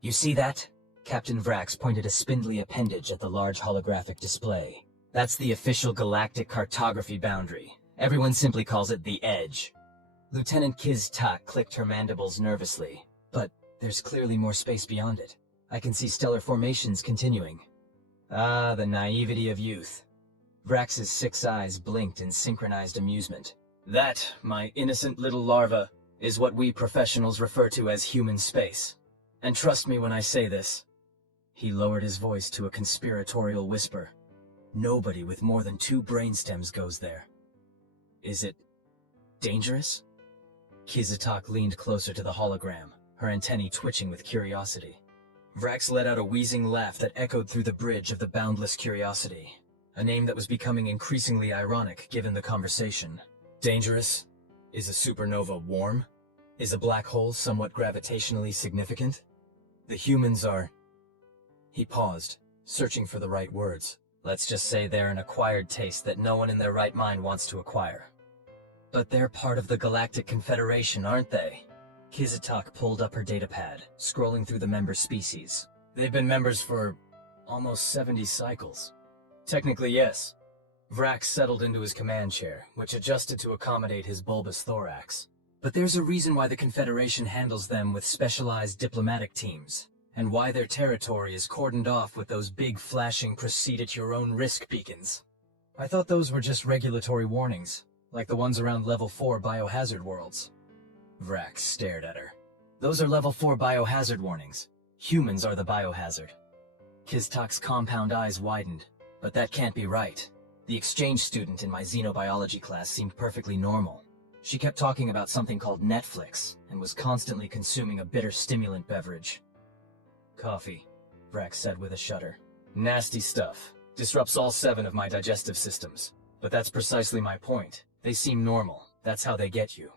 You see that? Captain Vrax pointed a spindly appendage at the large holographic display. That's the official galactic cartography boundary. Everyone simply calls it the Edge. Lieutenant Kizz'Tak clicked her mandibles nervously. But there's clearly more space beyond it. I can see stellar formations continuing. Ah, the naivety of youth. Vrax's 6 eyes blinked in synchronized amusement. That, my innocent little larva, is what we professionals refer to as human space. And trust me when I say this. He lowered his voice to a conspiratorial whisper. Nobody with more than 2 brainstems goes there. Is it dangerous? Kizz'Tak leaned closer to the hologram, her antennae twitching with curiosity. Vrax let out a wheezing laugh that echoed through the bridge of the Boundless Curiosity, a name that was becoming increasingly ironic given the conversation. Dangerous? Is a supernova warm? Is a black hole somewhat gravitationally significant? The humans are... He paused, searching for the right words. Let's just say they're an acquired taste that no one in their right mind wants to acquire. But they're part of the Galactic Confederation, aren't they? Kizz'Tak pulled up her datapad, scrolling through the member species. They've been members for almost 70 cycles. Technically, yes. Vrax settled into his command chair, which adjusted to accommodate his bulbous thorax. But there's a reason why the Confederation handles them with specialized diplomatic teams, and why their territory is cordoned off with those big flashing proceed-at-your-own-risk beacons. I thought those were just regulatory warnings, like the ones around Level 4 biohazard worlds. Vrax stared at her. Those are Level 4 biohazard warnings. Humans are the biohazard. Kizz'Tak's compound eyes widened. But that can't be right. The exchange student in my xenobiology class seemed perfectly normal. She kept talking about something called Netflix, and was constantly consuming a bitter stimulant beverage. Coffee, Vrax said with a shudder. Nasty stuff. Disrupts all 7 of my digestive systems. But that's precisely my point. They seem normal. That's how they get you.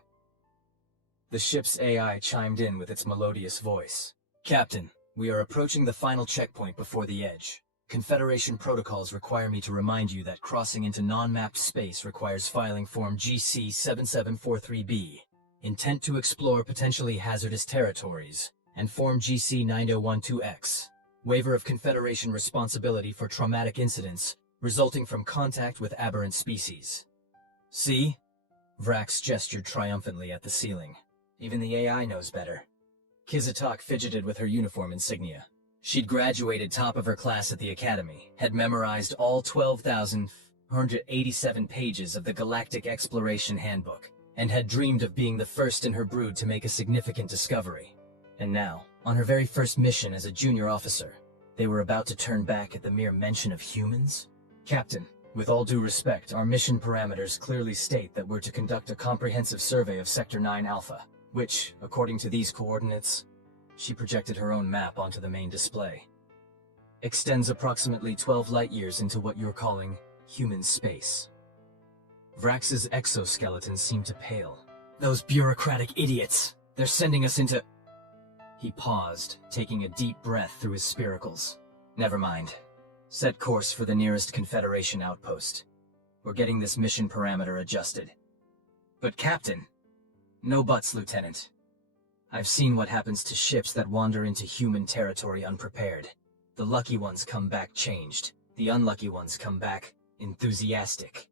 The ship's AI chimed in with its melodious voice. Captain, we are approaching the final checkpoint before the Edge. Confederation protocols require me to remind you that crossing into non-mapped space requires filing Form GC-7743B, intent to explore potentially hazardous territories, and Form GC-9012X, waiver of Confederation responsibility for traumatic incidents resulting from contact with aberrant species. See? Vrax gestured triumphantly at the ceiling. Even the AI knows better. Kizz'Tak fidgeted with her uniform insignia. She'd graduated top of her class at the academy, had memorized all 12,487 pages of the Galactic Exploration Handbook, and had dreamed of being the first in her brood to make a significant discovery. And now, on her very first mission as a junior officer, they were about to turn back at the mere mention of humans? Captain, with all due respect, our mission parameters clearly state that we're to conduct a comprehensive survey of Sector 9 Alpha, which, according to these coordinates, she projected her own map onto the main display, extends approximately 12 light-years into what you're calling human space. Vrax's exoskeleton seemed to pale. Those bureaucratic idiots! They're sending us into... He paused, taking a deep breath through his spiracles. Never mind. Set course for the nearest Confederation outpost. We're getting this mission parameter adjusted. But Captain... No buts, Lieutenant. I've seen what happens to ships that wander into human territory unprepared. The lucky ones come back changed. The unlucky ones come back enthusiastic.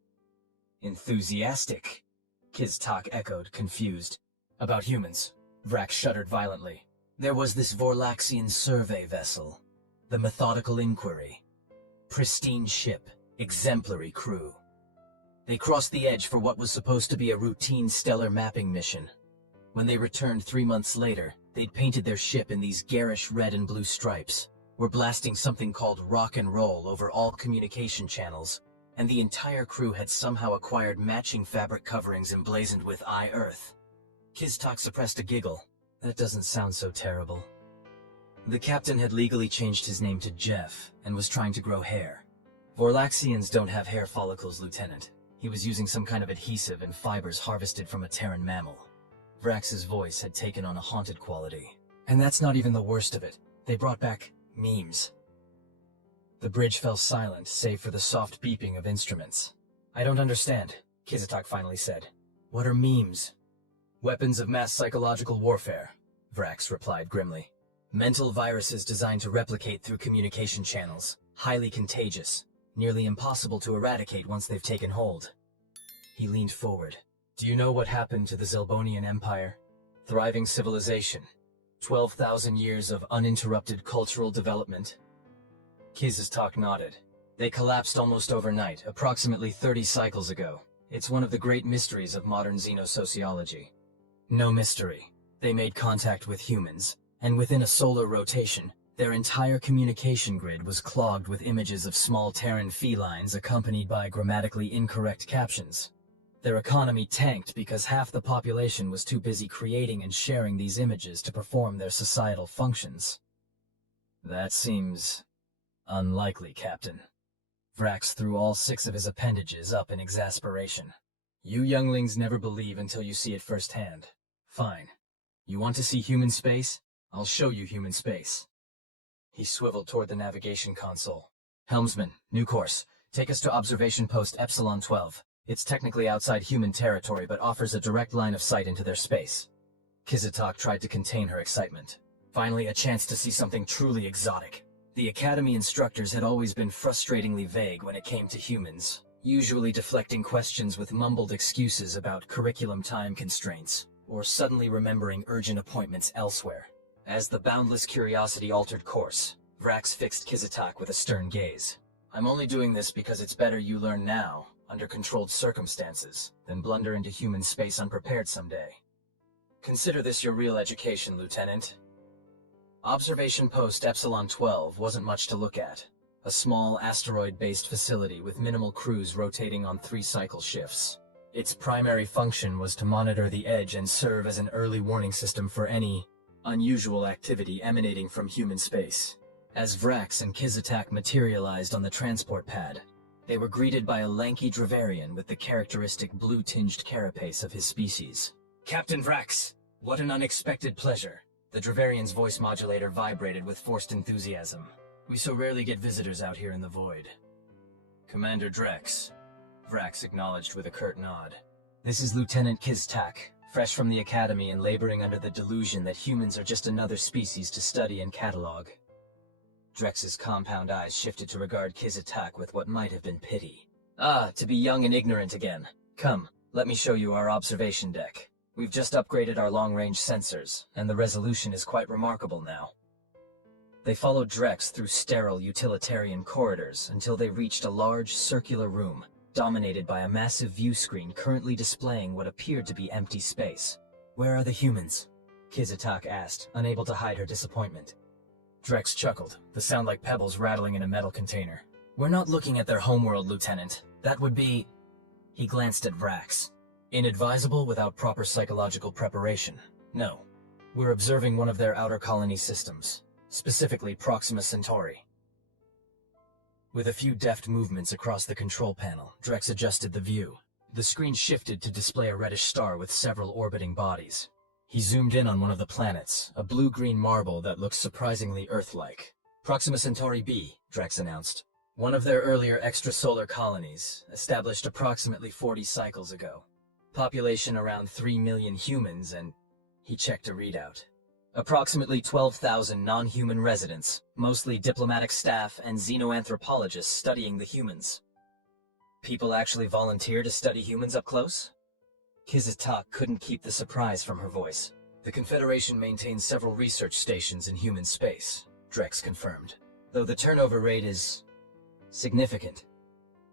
Enthusiastic? Kizz'Tak echoed, confused. About humans. Vrax shuddered violently. There was this Vorlaxian survey vessel. The Methodical Inquiry. Pristine ship. Exemplary crew. They crossed the Edge for what was supposed to be a routine stellar mapping mission. When they returned 3 months later, they'd painted their ship in these garish red and blue stripes, were blasting something called rock and roll over all communication channels, and the entire crew had somehow acquired matching fabric coverings emblazoned with I Earth. Kizz'Tak suppressed a giggle. That doesn't sound so terrible. The captain had legally changed his name to Jeff, and was trying to grow hair. Vorlaxians don't have hair follicles, Lieutenant. He was using some kind of adhesive and fibers harvested from a Terran mammal. Vrax's voice had taken on a haunted quality. And that's not even the worst of it. They brought back memes. The bridge fell silent, save for the soft beeping of instruments. I don't understand, Kizz'Tak finally said. What are memes? Weapons of mass psychological warfare, Vrax replied grimly. Mental viruses designed to replicate through communication channels, highly contagious, nearly impossible to eradicate once they've taken hold. He leaned forward. Do you know what happened to the Zelbonian Empire? Thriving civilization. 12,000 years of uninterrupted cultural development. Kizz'Tak nodded. They collapsed almost overnight, approximately 30 cycles ago. It's one of the great mysteries of modern xenosociology. No mystery. They made contact with humans, and within a solar rotation, their entire communication grid was clogged with images of small Terran felines accompanied by grammatically incorrect captions. Their economy tanked because half the population was too busy creating and sharing these images to perform their societal functions. That seems unlikely, Captain. Vrax threw all 6 of his appendages up in exasperation. You younglings never believe until you see it firsthand. Fine. You want to see human space? I'll show you human space. He swiveled toward the navigation console. Helmsman, new course. Take us to observation post Epsilon 12. It's technically outside human territory, but offers a direct line of sight into their space. Kizz'Tak tried to contain her excitement. Finally, a chance to see something truly exotic. The Academy instructors had always been frustratingly vague when it came to humans, usually deflecting questions with mumbled excuses about curriculum time constraints, or suddenly remembering urgent appointments elsewhere. As the Boundless Curiosity altered course, Vrax fixed Kizz'Tak with a stern gaze. I'm only doing this because it's better you learn now, under controlled circumstances, than blunder into human space unprepared someday. Consider this your real education, Lieutenant. Observation post Epsilon 12 wasn't much to look at. A small asteroid-based facility with minimal crews rotating on 3-cycle shifts. Its primary function was to monitor the edge and serve as an early warning system for any unusual activity emanating from human space. As Vrax and Kizz'Tak materialized on the transport pad, they were greeted by a lanky Dravarian with the characteristic blue-tinged carapace of his species. Captain Vrax, what an unexpected pleasure. The Dravarian's voice modulator vibrated with forced enthusiasm. We so rarely get visitors out here in the void. Commander Drex, Vrax acknowledged with a curt nod. This is Lieutenant Kizz'Tak, fresh from the Academy and laboring under the delusion that humans are just another species to study and catalog. Drex's compound eyes shifted to regard Kizz'Tak with what might have been pity. Ah, to be young and ignorant again. Come, let me show you our observation deck. We've just upgraded our long-range sensors, and the resolution is quite remarkable now. They followed Drex through sterile utilitarian corridors until they reached a large circular room, dominated by a massive view screen currently displaying what appeared to be empty space. Where are the humans? Kizz'Tak asked, unable to hide her disappointment. Drex chuckled, the sound like pebbles rattling in a metal container. We're not looking at their homeworld, Lieutenant. That would be... He glanced at Vrax. Inadvisable without proper psychological preparation. No. We're observing one of their outer colony systems, specifically Proxima Centauri. With a few deft movements across the control panel, Drex adjusted the view. The screen shifted to display a reddish star with several orbiting bodies. He zoomed in on one of the planets, a blue-green marble that looked surprisingly Earth-like. Proxima Centauri B, Drex announced. One of their earlier extrasolar colonies, established approximately 40 cycles ago. Population around 3 million humans and... He checked a readout. Approximately 12,000 non-human residents, mostly diplomatic staff and xenoanthropologists studying the humans. People actually volunteer to study humans up close? Kizz'Tak couldn't keep the surprise from her voice. The Confederation maintains several research stations in human space, Drex confirmed. Though the turnover rate is... significant.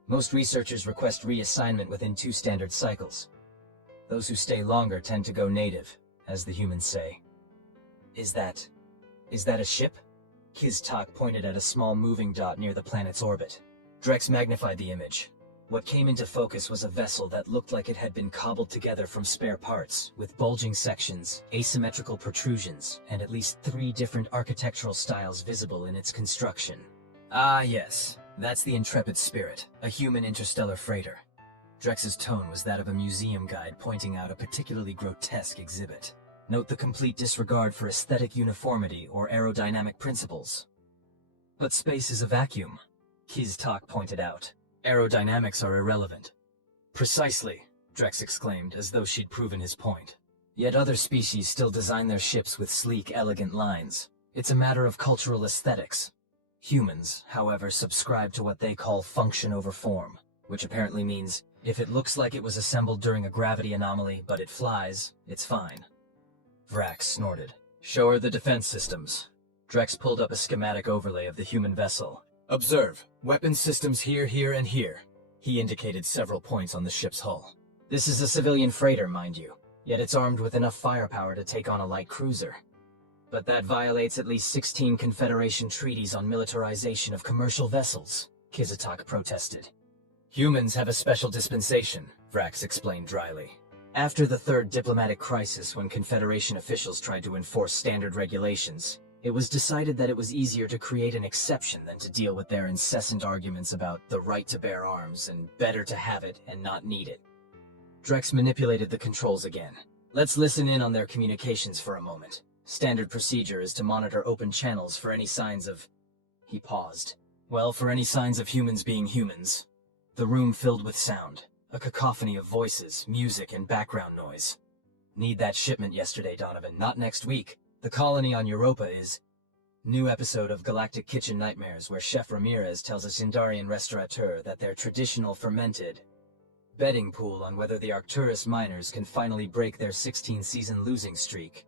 Most researchers request reassignment within 2 standard cycles. Those who stay longer tend to go native, as the humans say. Is that a ship? Kizz'Tak pointed at a small moving dot near the planet's orbit. Drex magnified the image. What came into focus was a vessel that looked like it had been cobbled together from spare parts, with bulging sections, asymmetrical protrusions, and at least 3 different architectural styles visible in its construction. Ah yes, that's the Intrepid Spirit, a human interstellar freighter. Drex's tone was that of a museum guide pointing out a particularly grotesque exhibit. Note the complete disregard for aesthetic uniformity or aerodynamic principles. But space is a vacuum, Kizz'Tak pointed out. Aerodynamics are irrelevant. Precisely, Drex exclaimed, as though she'd proven his point. Yet other species still design their ships with sleek, elegant lines. It's a matter of cultural aesthetics. Humans, however, subscribe to what they call function over form, which apparently means if it looks like it was assembled during a gravity anomaly, but it flies, it's fine. Vrax snorted. Show her the defense systems. Drex pulled up a schematic overlay of the human vessel. Observe. Weapons systems here, here, and here. He indicated several points on the ship's hull. This is a civilian freighter, mind you, yet it's armed with enough firepower to take on a light cruiser. But that violates at least 16 Confederation treaties on militarization of commercial vessels, Kizz'Tak protested. Humans have a special dispensation, Vrax explained dryly. After the third diplomatic crisis when Confederation officials tried to enforce standard regulations, it was decided that it was easier to create an exception than to deal with their incessant arguments about the right to bear arms and better to have it and not need it. Drex manipulated the controls again. Let's listen in on their communications for a moment. Standard procedure is to monitor open channels for any signs of... He paused. Well, for any signs of humans being humans. The room filled with sound. A cacophony of voices, music, and background noise. Need that shipment yesterday, Donovan, not next week. The colony on Europa is... New episode of Galactic Kitchen Nightmares where Chef Ramirez tells a Zindarian restaurateur that their traditional fermented betting pool on whether the Arcturus miners can finally break their 16-season losing streak.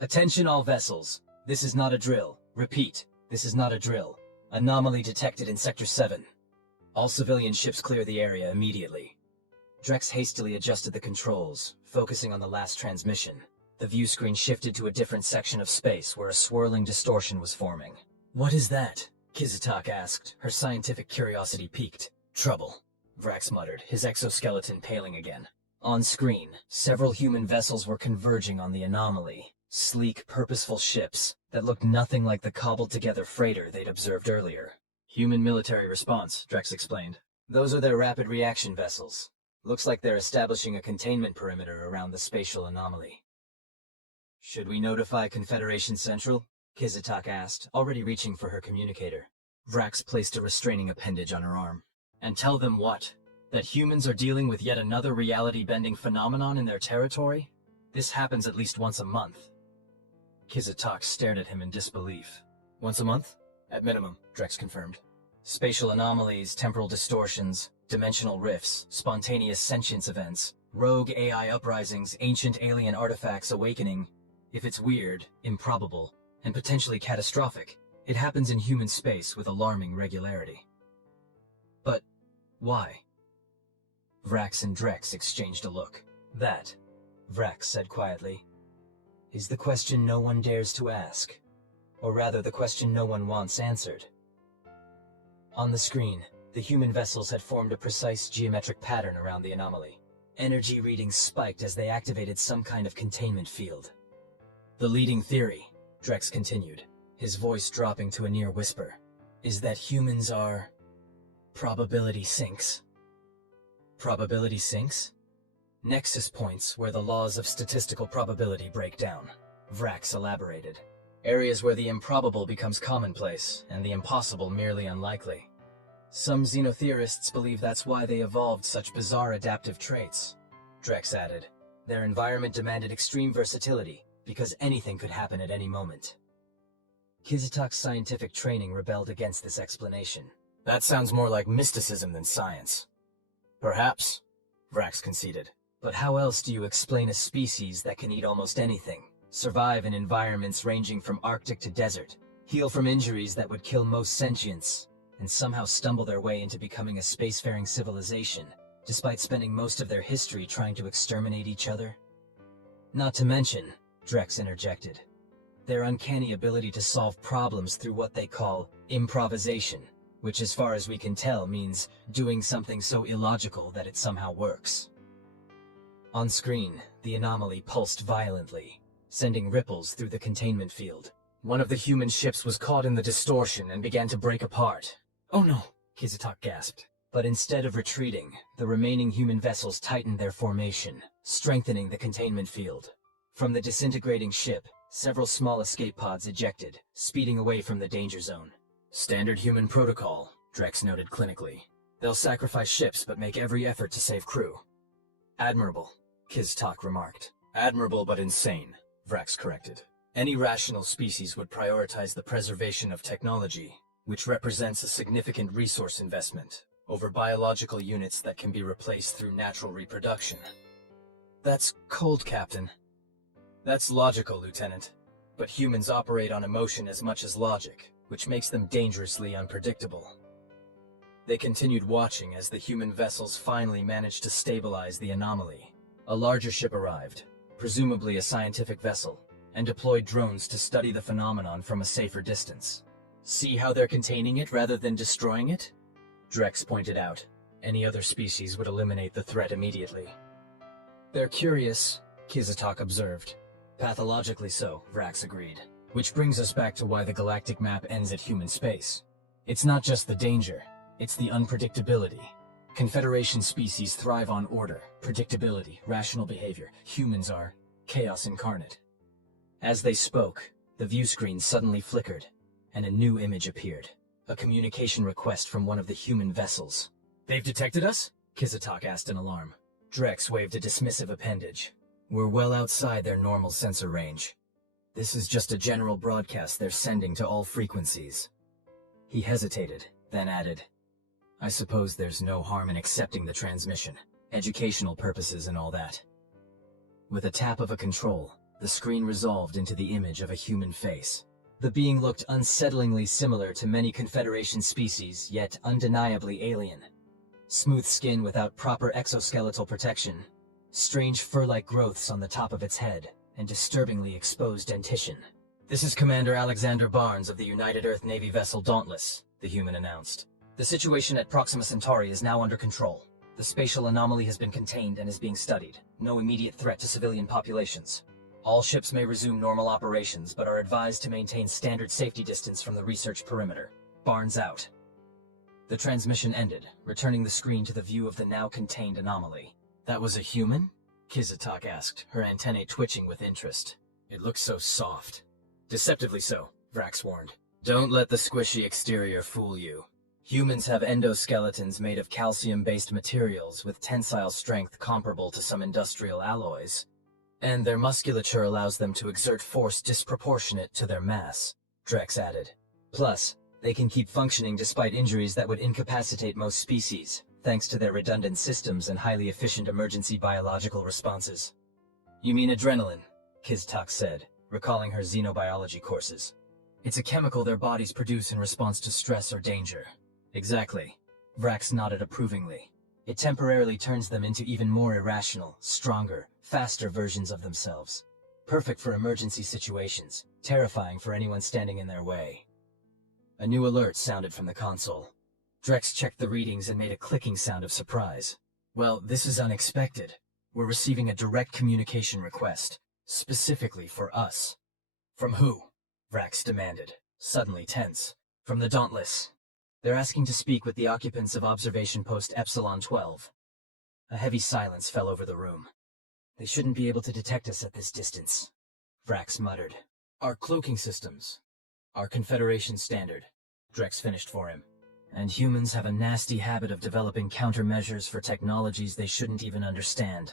Attention all vessels. This is not a drill. Repeat, this is not a drill. Anomaly detected in Sector 7. All civilian ships clear the area immediately. Drex hastily adjusted the controls, focusing on the last transmission. The view screen shifted to a different section of space where a swirling distortion was forming. What is that? Kizz'Tak asked, her scientific curiosity piqued. Trouble, Vrax muttered, his exoskeleton paling again. On screen, several human vessels were converging on the anomaly. Sleek, purposeful ships that looked nothing like the cobbled-together freighter they'd observed earlier. Human military response, Drex explained. Those are their rapid reaction vessels. Looks like they're establishing a containment perimeter around the spatial anomaly. Should we notify Confederation Central? Kizz'Tak asked, already reaching for her communicator. Vrax placed a restraining appendage on her arm. And tell them what? That humans are dealing with yet another reality-bending phenomenon in their territory? This happens at least once a month. Kizz'Tak stared at him in disbelief. Once a month? At minimum, Drex confirmed. Spatial anomalies, temporal distortions, dimensional rifts, spontaneous sentience events, rogue AI uprisings, ancient alien artifacts awakening. If it's weird, improbable, and potentially catastrophic, it happens in human space with alarming regularity. But why? Vrax and Drex exchanged a look. That, Vrax said quietly, is the question no one dares to ask. Or rather, the question no one wants answered. On the screen, the human vessels had formed a precise geometric pattern around the anomaly. Energy readings spiked as they activated some kind of containment field. The leading theory, Drex continued, his voice dropping to a near whisper, is that humans are... probability sinks. Probability sinks? Nexus points where the laws of statistical probability break down, Vrax elaborated. Areas where the improbable becomes commonplace, and the impossible merely unlikely. Some xenotheorists believe that's why they evolved such bizarre adaptive traits, Drex added. Their environment demanded extreme versatility, because anything could happen at any moment. Kizz'Tak's scientific training rebelled against this explanation. That sounds more like mysticism than science. Perhaps, Vrax conceded. But how else do you explain a species that can eat almost anything, survive in environments ranging from Arctic to desert, heal from injuries that would kill most sentients, and somehow stumble their way into becoming a spacefaring civilization, despite spending most of their history trying to exterminate each other? Not to mention, Drex interjected, their uncanny ability to solve problems through what they call improvisation, which as far as we can tell means doing something so illogical that it somehow works. On screen, the anomaly pulsed violently, sending ripples through the containment field. One of the human ships was caught in the distortion and began to break apart. Oh no, Kizz'Tak gasped. But instead of retreating, the remaining human vessels tightened their formation, strengthening the containment field. From the disintegrating ship, several small escape pods ejected, speeding away from the danger zone. Standard human protocol, Drex noted clinically. They'll sacrifice ships but make every effort to save crew. Admirable, Kizz'Tak remarked. Admirable but insane, Vrax corrected. Any rational species would prioritize the preservation of technology, which represents a significant resource investment, over biological units that can be replaced through natural reproduction. That's cold, Captain. That's logical, Lieutenant. But humans operate on emotion as much as logic, which makes them dangerously unpredictable. They continued watching as the human vessels finally managed to stabilize the anomaly. A larger ship arrived, presumably a scientific vessel, and deployed drones to study the phenomenon from a safer distance. See how they're containing it rather than destroying it? Vrax pointed out. Any other species would eliminate the threat immediately. They're curious, Kizz'Tak observed. Pathologically so, Vrax agreed. Which brings us back to why the galactic map ends at human space. It's not just the danger, it's the unpredictability. Confederation species thrive on order, predictability, rational behavior. Humans are chaos incarnate. As they spoke, the view screen suddenly flickered, and a new image appeared. A communication request from one of the human vessels. They've detected us? Kizz'Tak asked in alarm. Vrax waved a dismissive appendage. We're well outside their normal sensor range. This is just a general broadcast they're sending to all frequencies. He hesitated, then added, I suppose there's no harm in accepting the transmission. Educational purposes and all that. With a tap of a control, the screen resolved into the image of a human face. The being looked unsettlingly similar to many Confederation species, yet undeniably alien. Smooth skin without proper exoskeletal protection, strange fur-like growths on the top of its head, and disturbingly exposed dentition. This is Commander Alexander Barnes of the United Earth Navy vessel Dauntless, the human announced. The situation at Proxima Centauri is now under control. The spatial anomaly has been contained and is being studied. No immediate threat to civilian populations. All ships may resume normal operations, but are advised to maintain standard safety distance from the research perimeter. Barnes out. The transmission ended, returning the screen to the view of the now contained anomaly. That was a human? Kizz'Tak asked, her antennae twitching with interest. It looks so soft. Deceptively so, Vrax warned. Don't let the squishy exterior fool you. Humans have endoskeletons made of calcium-based materials with tensile strength comparable to some industrial alloys. And their musculature allows them to exert force disproportionate to their mass, Vrax added. Plus, they can keep functioning despite injuries that would incapacitate most species, thanks to their redundant systems and highly efficient emergency biological responses. You mean adrenaline, Kizz'Tak said, recalling her xenobiology courses. It's a chemical their bodies produce in response to stress or danger. Exactly. Vrax nodded approvingly. It temporarily turns them into even more irrational, stronger, faster versions of themselves. Perfect for emergency situations, terrifying for anyone standing in their way. A new alert sounded from the console. Vrax checked the readings and made a clicking sound of surprise. Well, this is unexpected. We're receiving a direct communication request, specifically for us. From who? Vrax demanded, suddenly tense. From the Dauntless. They're asking to speak with the occupants of Observation Post Epsilon 12. A heavy silence fell over the room. They shouldn't be able to detect us at this distance, Vrax muttered. Our cloaking systems. Our Confederation standard, Vrax finished for him. And humans have a nasty habit of developing countermeasures for technologies they shouldn't even understand.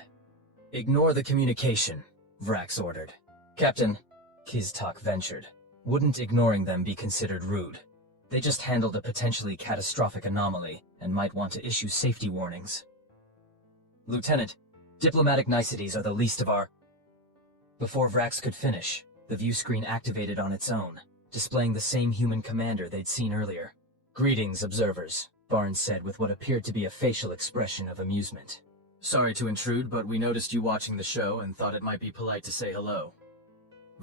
Ignore the communication, Vrax ordered. Captain, Kizz'Tak ventured. Wouldn't ignoring them be considered rude? They just handled a potentially catastrophic anomaly and might want to issue safety warnings. Lieutenant, diplomatic niceties are the least of our... Before Vrax could finish, the view screen activated on its own, displaying the same human commander they'd seen earlier. Greetings, observers, Barnes said with what appeared to be a facial expression of amusement. Sorry to intrude, but we noticed you watching the show and thought it might be polite to say hello.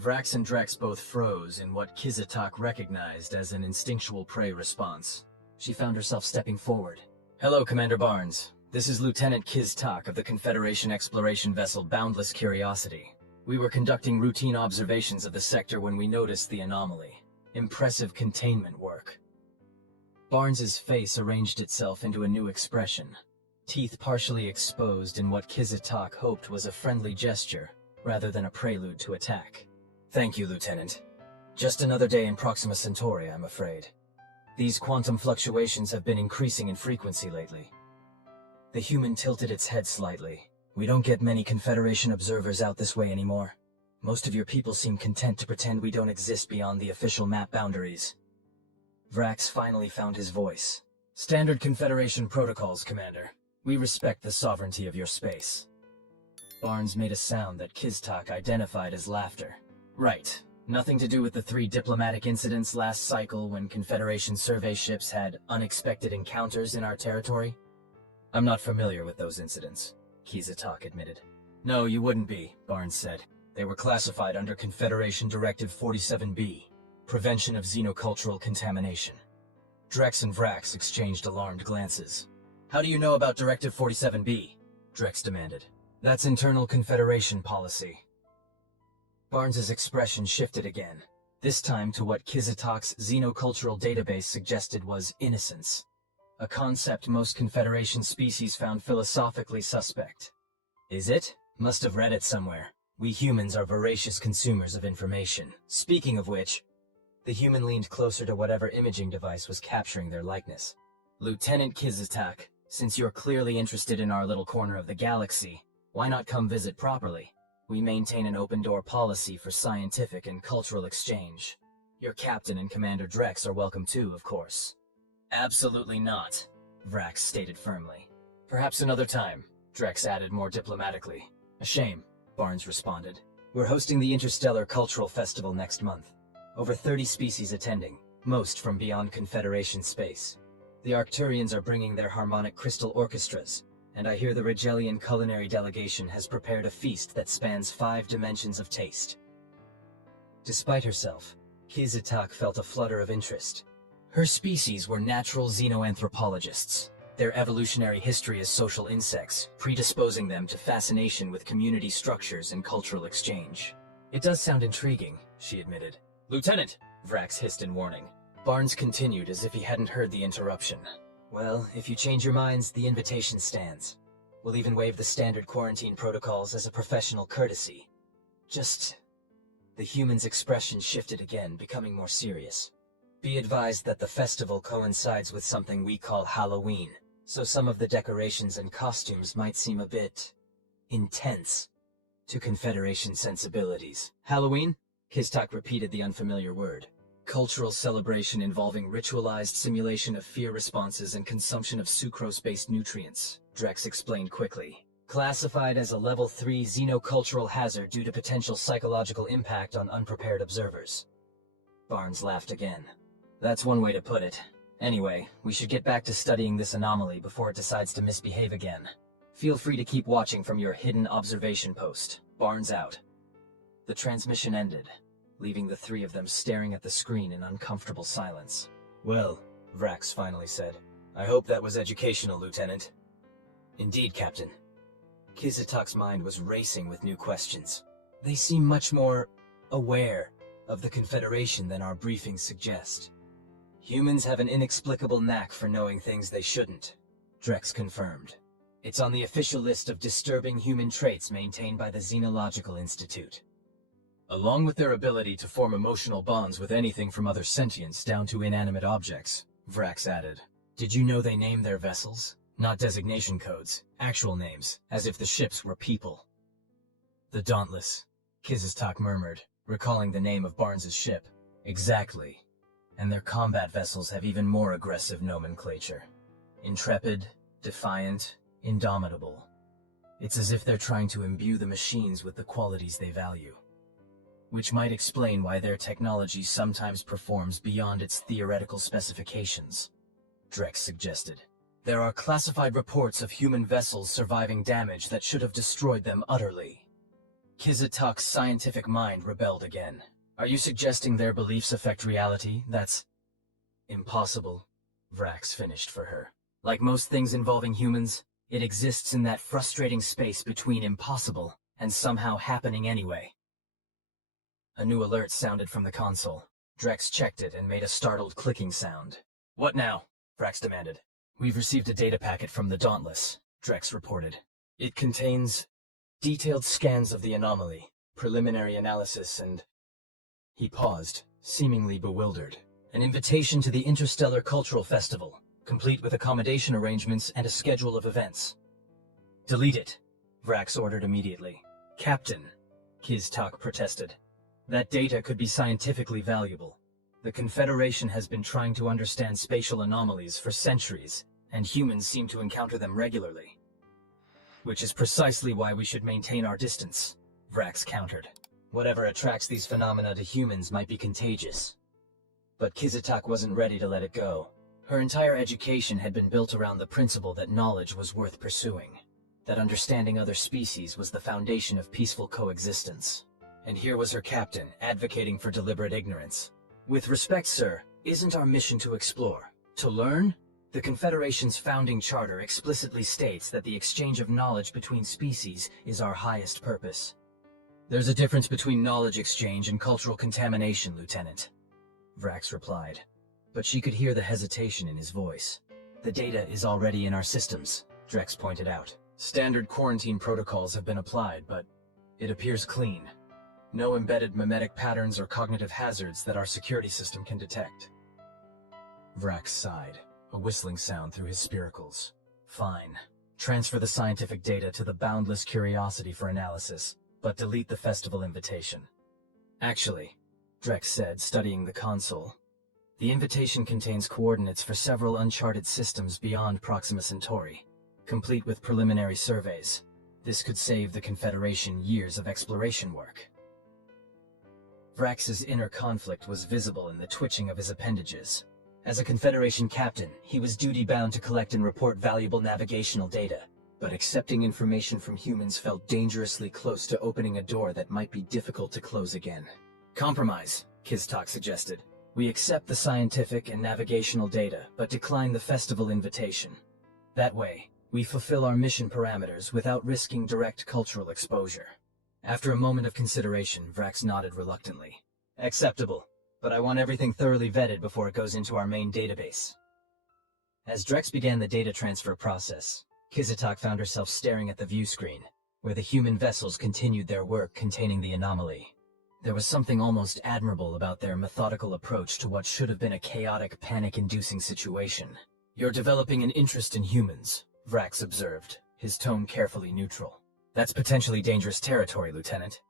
Vrax and Drax both froze in what Kizz'Tak recognized as an instinctual prey response. She found herself stepping forward. Hello, Commander Barnes. This is Lieutenant Kizz'Tak of the Confederation exploration vessel Boundless Curiosity. We were conducting routine observations of the sector when we noticed the anomaly. Impressive containment work. Barnes's face arranged itself into a new expression. Teeth partially exposed in what Kizz'Tak hoped was a friendly gesture, rather than a prelude to attack. Thank you, Lieutenant. Just another day in Proxima Centauri, I'm afraid. These quantum fluctuations have been increasing in frequency lately. The human tilted its head slightly. We don't get many Confederation observers out this way anymore. Most of your people seem content to pretend we don't exist beyond the official map boundaries. Vrax finally found his voice. Standard Confederation protocols, Commander. We respect the sovereignty of your space. Barnes made a sound that Kizz'Tak identified as laughter. Right. Nothing to do with the 3 diplomatic incidents last cycle when Confederation survey ships had unexpected encounters in our territory? I'm not familiar with those incidents, Kizz'Tak admitted. No, you wouldn't be, Barnes said. They were classified under Confederation Directive 47B, Prevention of Xenocultural Contamination. Drex and Vrax exchanged alarmed glances. How do you know about Directive 47B? Drex demanded. That's internal Confederation policy. Barnes's expression shifted again, this time to what Kizz'Tak's xenocultural database suggested was innocence, a concept most Confederation species found philosophically suspect. Is it? Must have read it somewhere. We humans are voracious consumers of information. Speaking of which, the human leaned closer to whatever imaging device was capturing their likeness. Lieutenant Kizz'Tak, since you're clearly interested in our little corner of the galaxy, why not come visit properly? We maintain an open-door policy for scientific and cultural exchange. Your captain and Commander Drex are welcome too, of course. Absolutely not, Vrax stated firmly. Perhaps another time, Drex added more diplomatically. A shame, Barnes responded. We're hosting the Interstellar Cultural Festival next month. Over 30 species attending, most from beyond Confederation space. The Arcturians are bringing their harmonic crystal orchestras, and I hear the Rigelian culinary delegation has prepared a feast that spans 5 dimensions of taste. Despite herself, Kizz'Tak felt a flutter of interest. Her species were natural xenoanthropologists, their evolutionary history as social insects, predisposing them to fascination with community structures and cultural exchange. It does sound intriguing, she admitted. Lieutenant, Vrax hissed in warning. Barnes continued as if he hadn't heard the interruption. Well, if you change your minds, the invitation stands. We'll even waive the standard quarantine protocols as a professional courtesy. The human's expression shifted again, becoming more serious. Be advised that the festival coincides with something we call Halloween, so some of the decorations and costumes might seem a bit intense to Confederation sensibilities. Halloween? Kizz'Tak repeated the unfamiliar word. Cultural celebration involving ritualized simulation of fear responses and consumption of sucrose-based nutrients, Drex explained quickly. Classified as a Level 3 xenocultural hazard due to potential psychological impact on unprepared observers. Barnes laughed again. That's one way to put it. Anyway, we should get back to studying this anomaly before it decides to misbehave again. Feel free to keep watching from your hidden observation post. Barnes out. The transmission ended, leaving the 3 of them staring at the screen in uncomfortable silence. Well, Vrax finally said, I hope that was educational, Lieutenant. Indeed, Captain. Kizz'Tak's mind was racing with new questions. They seem much more aware of the Confederation than our briefings suggest. Humans have an inexplicable knack for knowing things they shouldn't, Drex confirmed. It's on the official list of disturbing human traits maintained by the Xenological Institute. Along with their ability to form emotional bonds with anything from other sentients down to inanimate objects, Vrax added. Did you know they name their vessels? Not designation codes, actual names, as if the ships were people. The Dauntless, Kizz'Tak murmured, recalling the name of Barnes's ship. Exactly. And their combat vessels have even more aggressive nomenclature. Intrepid, defiant, indomitable. It's as if they're trying to imbue the machines with the qualities they value. Which might explain why their technology sometimes performs beyond its theoretical specifications, Drex suggested. There are classified reports of human vessels surviving damage that should have destroyed them utterly. Kizz'Tak's scientific mind rebelled again. Are you suggesting their beliefs affect reality? That's impossible, Vrax finished for her. Like most things involving humans, it exists in that frustrating space between impossible and somehow happening anyway. A new alert sounded from the console. Drex checked it and made a startled clicking sound. What now? Vrax demanded. We've received a data packet from the Dauntless, Drex reported. It contains detailed scans of the anomaly, preliminary analysis, and... He paused, seemingly bewildered. An invitation to the Interstellar Cultural Festival, complete with accommodation arrangements and a schedule of events. Delete it, Vrax ordered immediately. Captain, Kizz'Tak protested. That data could be scientifically valuable. The Confederation has been trying to understand spatial anomalies for centuries, and humans seem to encounter them regularly. Which is precisely why we should maintain our distance, Vrax countered. Whatever attracts these phenomena to humans might be contagious. But Kizz'Tak wasn't ready to let it go. Her entire education had been built around the principle that knowledge was worth pursuing, that understanding other species was the foundation of peaceful coexistence. And here was her captain, advocating for deliberate ignorance. With respect, sir, isn't our mission to explore, to learn? The Confederation's founding charter explicitly states that the exchange of knowledge between species is our highest purpose. There's a difference between knowledge exchange and cultural contamination, Lieutenant, Vrax replied. But she could hear the hesitation in his voice. The data is already in our systems, Drex pointed out. Standard quarantine protocols have been applied, but it appears clean. No embedded mimetic patterns or cognitive hazards that our security system can detect. Vrax sighed, a whistling sound through his spiracles. Fine. Transfer the scientific data to the Boundless Curiosity for analysis, but delete the festival invitation. Actually, Drex said, studying the console, the invitation contains coordinates for several uncharted systems beyond Proxima Centauri, complete with preliminary surveys. This could save the Confederation years of exploration work. Vrax's inner conflict was visible in the twitching of his appendages. As a Confederation captain, he was duty-bound to collect and report valuable navigational data, but accepting information from humans felt dangerously close to opening a door that might be difficult to close again. Compromise, Kizz'Tak suggested. We accept the scientific and navigational data, but decline the festival invitation. That way, we fulfill our mission parameters without risking direct cultural exposure. After a moment of consideration, Vrax nodded reluctantly. Acceptable, but I want everything thoroughly vetted before it goes into our main database. As Drex began the data transfer process, Kizz'Tak found herself staring at the view screen, where the human vessels continued their work containing the anomaly. There was something almost admirable about their methodical approach to what should have been a chaotic, panic-inducing situation. You're developing an interest in humans, Vrax observed, his tone carefully neutral. That's potentially dangerous territory, Lieutenant.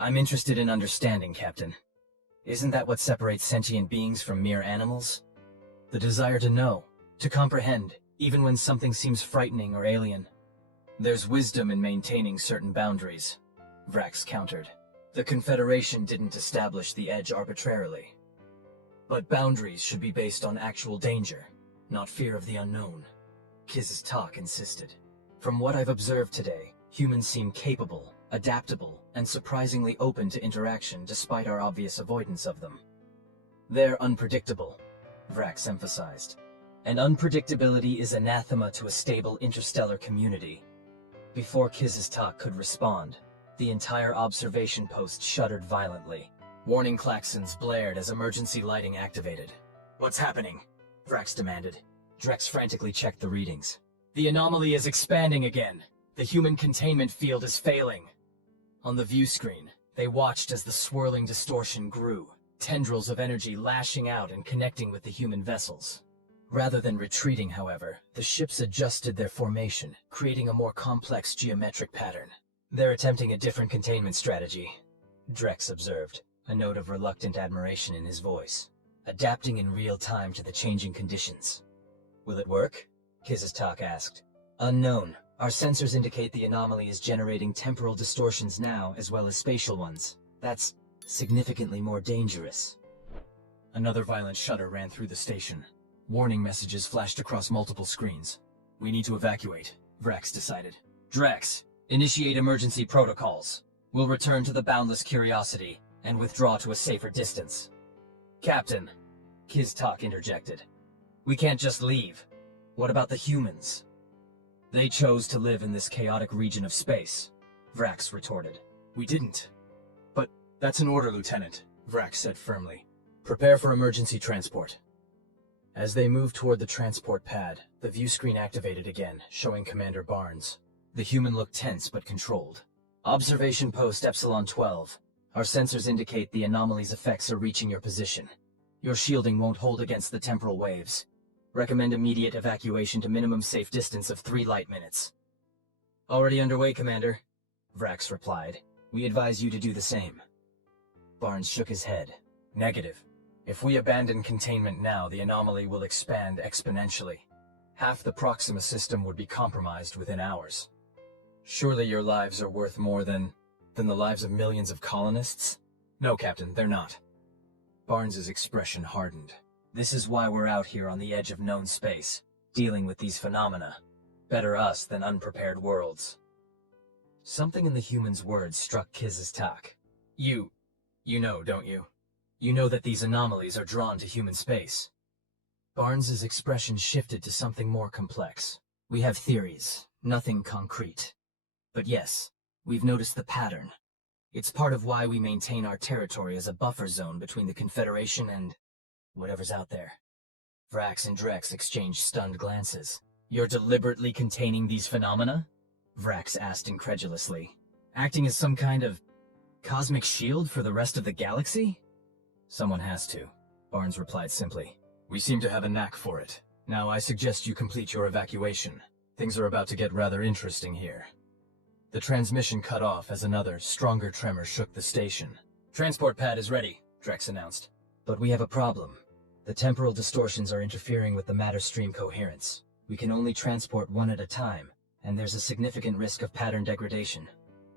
I'm interested in understanding, Captain. Isn't that what separates sentient beings from mere animals? The desire to know, to comprehend, even when something seems frightening or alien. There's wisdom in maintaining certain boundaries, Vrax countered. The Confederation didn't establish the edge arbitrarily. But boundaries should be based on actual danger, not fear of the unknown, Kizz'Tak insisted. From what I've observed today, humans seem capable, adaptable, and surprisingly open to interaction despite our obvious avoidance of them. They're unpredictable, Vrax emphasized. And unpredictability is anathema to a stable interstellar community. Before Kizz'Tak could respond, the entire observation post shuddered violently. Warning klaxons blared as emergency lighting activated. What's happening? Vrax demanded. Drex frantically checked the readings. The anomaly is expanding again. The human containment field is failing. On the view screen, they watched as the swirling distortion grew, tendrils of energy lashing out and connecting with the human vessels. Rather than retreating, however, the ships adjusted their formation, creating a more complex geometric pattern. They're attempting a different containment strategy, Drex observed, a note of reluctant admiration in his voice. Adapting in real time to the changing conditions. Will it work? Kizz'Tak asked. Unknown. Our sensors indicate the anomaly is generating temporal distortions now as well as spatial ones. That's significantly more dangerous. Another violent shudder ran through the station. Warning messages flashed across multiple screens. We need to evacuate, Vrax decided. Drex, initiate emergency protocols. We'll return to the Boundless Curiosity and withdraw to a safer distance. Captain, Kizz'Tak interjected. We can't just leave. What about the humans? They chose to live in this chaotic region of space, Vrax retorted. We didn't. But that's an order, Lieutenant, Vrax said firmly. Prepare for emergency transport. As they moved toward the transport pad, the view screen activated again, showing Commander Barnes. The human looked tense but controlled. Observation post Epsilon 12. Our sensors indicate the anomaly's effects are reaching your position. Your shielding won't hold against the temporal waves. Recommend immediate evacuation to minimum safe distance of 3 light minutes. Already underway, Commander, Vrax replied. We advise you to do the same. Barnes shook his head. Negative. If we abandon containment now, the anomaly will expand exponentially. Half the Proxima system would be compromised within hours. Surely your lives are worth more than the lives of millions of colonists? No, Captain, they're not. Barnes's expression hardened. This is why we're out here on the edge of known space, dealing with these phenomena. Better us than unprepared worlds. Something in the human's words struck Kizz'Tak. You know, don't you? You know that these anomalies are drawn to human space. Barnes's expression shifted to something more complex. We have theories, nothing concrete. But yes, we've noticed the pattern. It's part of why we maintain our territory as a buffer zone between the Confederation and whatever's out there. Vrax and Drex exchanged stunned glances. You're deliberately containing these phenomena? Vrax asked incredulously. Acting as some kind of cosmic shield for the rest of the galaxy? Someone has to, Barnes replied simply. We seem to have a knack for it. Now I suggest you complete your evacuation. Things are about to get rather interesting here. The transmission cut off as another, stronger tremor shook the station. Transport pad is ready, Drex announced. But we have a problem. The temporal distortions are interfering with the matter stream coherence. We can only transport one at a time, and there's a significant risk of pattern degradation.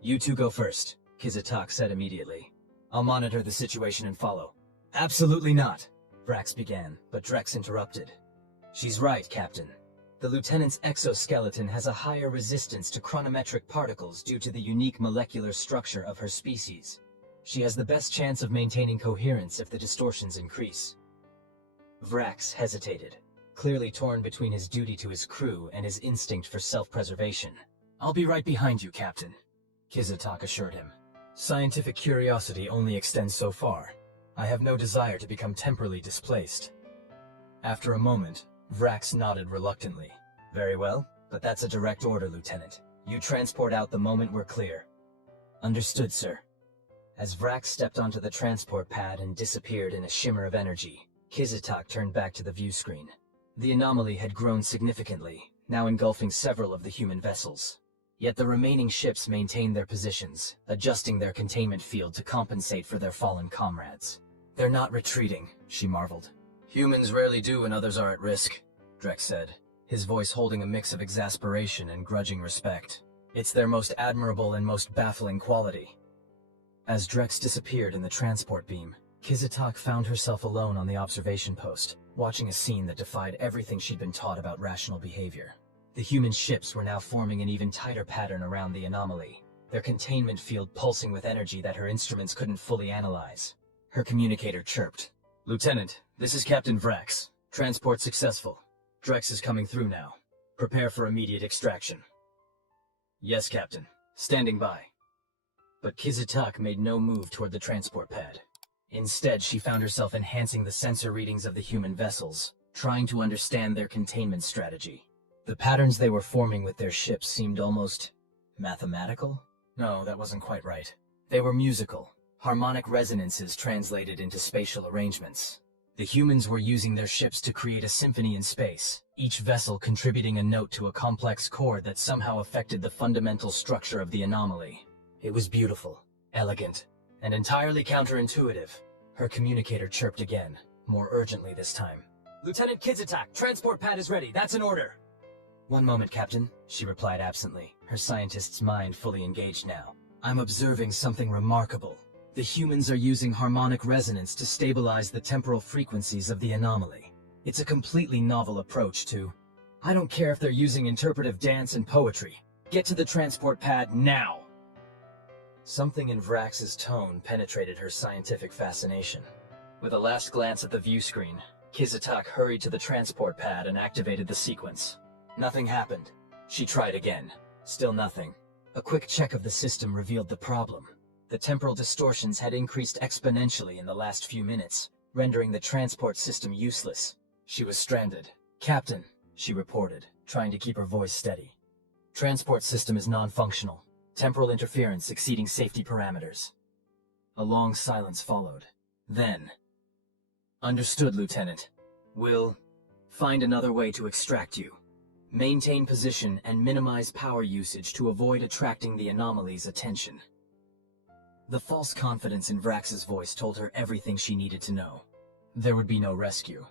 You two go first, Kizz'Tak said immediately. I'll monitor the situation and follow. Absolutely not, Vrax began, but Drex interrupted. She's right, Captain. The Lieutenant's exoskeleton has a higher resistance to chronometric particles due to the unique molecular structure of her species. She has the best chance of maintaining coherence if the distortions increase. Vrax hesitated, clearly torn between his duty to his crew and his instinct for self-preservation. I'll be right behind you, Captain, Kizz'Tak assured him. Scientific curiosity only extends so far. I have no desire to become temporally displaced. After a moment, Vrax nodded reluctantly. Very well, but that's a direct order, Lieutenant. You transport out the moment we're clear. Understood, sir. As Vrax stepped onto the transport pad and disappeared in a shimmer of energy, Kizz'Tak turned back to the view screen. The anomaly had grown significantly, now engulfing several of the human vessels. Yet the remaining ships maintained their positions, adjusting their containment field to compensate for their fallen comrades. They're not retreating, she marveled. Humans rarely do when others are at risk, Drex said, his voice holding a mix of exasperation and grudging respect. It's their most admirable and most baffling quality. As Drex disappeared in the transport beam, Kizz'Tak found herself alone on the observation post, watching a scene that defied everything she'd been taught about rational behavior. The human ships were now forming an even tighter pattern around the anomaly, their containment field pulsing with energy that her instruments couldn't fully analyze. Her communicator chirped. Lieutenant, this is Captain Vrax. Transport successful. Drex is coming through now. Prepare for immediate extraction. Yes, Captain. Standing by. But Kizz'Tak made no move toward the transport pad. Instead, she found herself enhancing the sensor readings of the human vessels, trying to understand their containment strategy. The patterns they were forming with their ships seemed almost mathematical? No, that wasn't quite right. They were musical, harmonic resonances translated into spatial arrangements. The humans were using their ships to create a symphony in space, each vessel contributing a note to a complex chord that somehow affected the fundamental structure of the anomaly. It was beautiful, elegant, and entirely counterintuitive. Her communicator chirped again, more urgently this time. Lieutenant Kizz'Tak, transport pad is ready. That's an order. One moment, Captain, she replied absently, her scientist's mind fully engaged now. I'm observing something remarkable. The humans are using harmonic resonance to stabilize the temporal frequencies of the anomaly. It's a completely novel approach to... I don't care if they're using interpretive dance and poetry. Get to the transport pad now! Something in Vrax's tone penetrated her scientific fascination. With a last glance at the view screen, Kizz'Tak hurried to the transport pad and activated the sequence. Nothing happened. She tried again. Still nothing. A quick check of the system revealed the problem. The temporal distortions had increased exponentially in the last few minutes, rendering the transport system useless. She was stranded. Captain, she reported, trying to keep her voice steady. Transport system is non-functional. Temporal interference exceeding safety parameters. A long silence followed. Then... Understood, Lieutenant. We'll find another way to extract you. Maintain position and minimize power usage to avoid attracting the anomaly's attention. The false confidence in Vrax's voice told her everything she needed to know. There would be no rescue.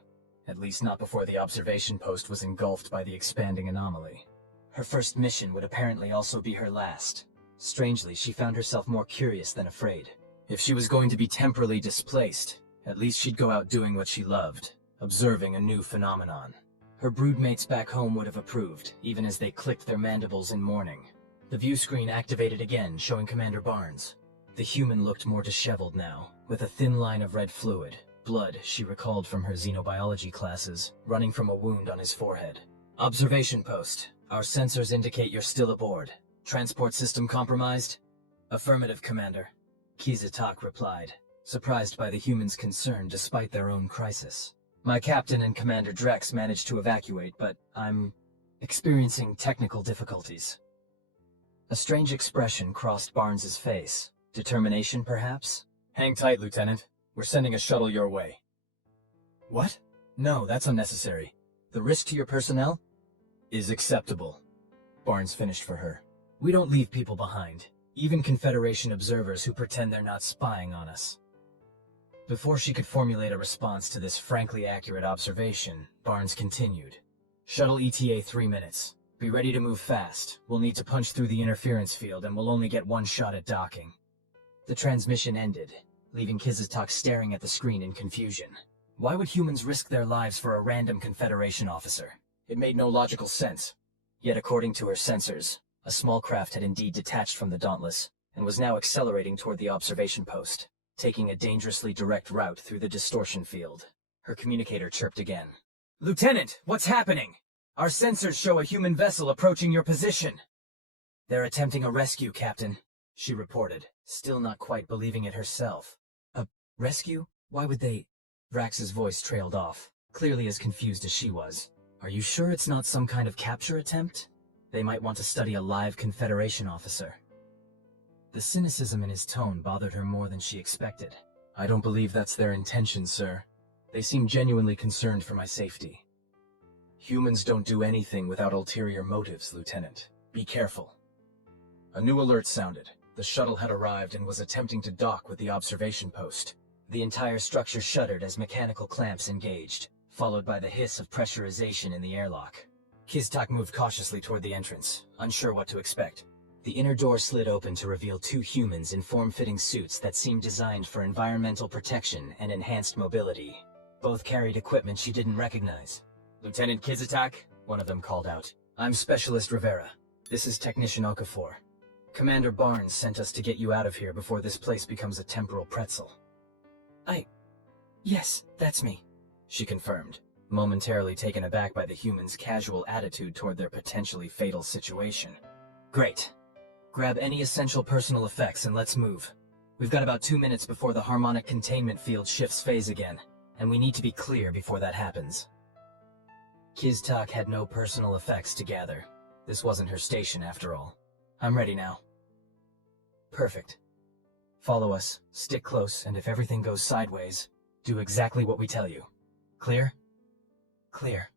At least not before the observation post was engulfed by the expanding anomaly. Her first mission would apparently also be her last. Strangely, she found herself more curious than afraid. If she was going to be temporarily displaced, at least she'd go out doing what she loved, observing a new phenomenon. Her broodmates back home would have approved, even as they clicked their mandibles in mourning. The view screen activated again, showing Commander Barnes. The human looked more disheveled now, with a thin line of red fluid, blood she recalled from her xenobiology classes, running from a wound on his forehead. Observation post. Our sensors indicate you're still aboard. Transport system compromised? Affirmative, Commander. Kizz'Tak replied, surprised by the humans' concern despite their own crisis. My captain and Commander Vrax managed to evacuate, but I'm experiencing technical difficulties. A strange expression crossed Barnes's face. Determination, perhaps? Hang tight, Lieutenant. We're sending a shuttle your way. What? No, that's unnecessary. The risk to your personnel is acceptable. Barnes finished for her. We don't leave people behind, even Confederation observers who pretend they're not spying on us. Before she could formulate a response to this frankly accurate observation, Barnes continued. Shuttle ETA 3 minutes. Be ready to move fast. We'll need to punch through the interference field and we'll only get one shot at docking. The transmission ended, leaving Kizz'Tak staring at the screen in confusion. Why would humans risk their lives for a random Confederation officer? It made no logical sense. Yet according to her sensors, a small craft had indeed detached from the Dauntless, and was now accelerating toward the observation post, taking a dangerously direct route through the distortion field. Her communicator chirped again. Lieutenant, what's happening? Our sensors show a human vessel approaching your position. They're attempting a rescue, Captain, she reported, still not quite believing it herself. A rescue? Why would they? Vrax's voice trailed off, clearly as confused as she was. Are you sure it's not some kind of capture attempt? They might want to study a live Confederation officer. The cynicism in his tone bothered her more than she expected. I don't believe that's their intention, sir. They seem genuinely concerned for my safety. Humans don't do anything without ulterior motives, Lieutenant. Be careful. A new alert sounded. The shuttle had arrived and was attempting to dock with the observation post. The entire structure shuddered as mechanical clamps engaged, followed by the hiss of pressurization in the airlock. Kizz'Tak moved cautiously toward the entrance, unsure what to expect. The inner door slid open to reveal 2 humans in form-fitting suits that seemed designed for environmental protection and enhanced mobility. Both carried equipment she didn't recognize. Lieutenant Kizz'Tak, one of them called out. I'm Specialist Rivera. This is Technician Okafor. Commander Barnes sent us to get you out of here before this place becomes a temporal pretzel. Yes, that's me, she confirmed, momentarily taken aback by the humans' casual attitude toward their potentially fatal situation. Great. Grab any essential personal effects and let's move. We've got about 2 minutes before the harmonic containment field shifts phase again, and we need to be clear before that happens. Kizz'Tak had no personal effects to gather. This wasn't her station after all. I'm ready now. Perfect. Follow us, stick close, and if everything goes sideways, do exactly what we tell you. Clear? Clear,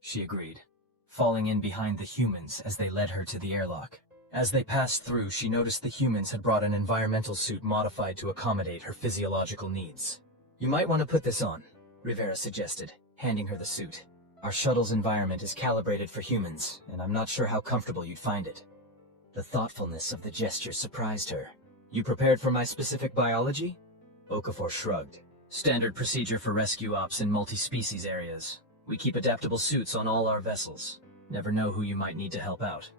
she agreed, falling in behind the humans as they led her to the airlock. As they passed through, she noticed the humans had brought an environmental suit modified to accommodate her physiological needs. You might want to put this on, Rivera suggested, handing her the suit. Our shuttle's environment is calibrated for humans, and I'm not sure how comfortable you'd find it. The thoughtfulness of the gesture surprised her. You prepared for my specific biology? Okafor shrugged. Standard procedure for rescue ops in multi-species areas. We keep adaptable suits on all our vessels. Never know who you might need to help out.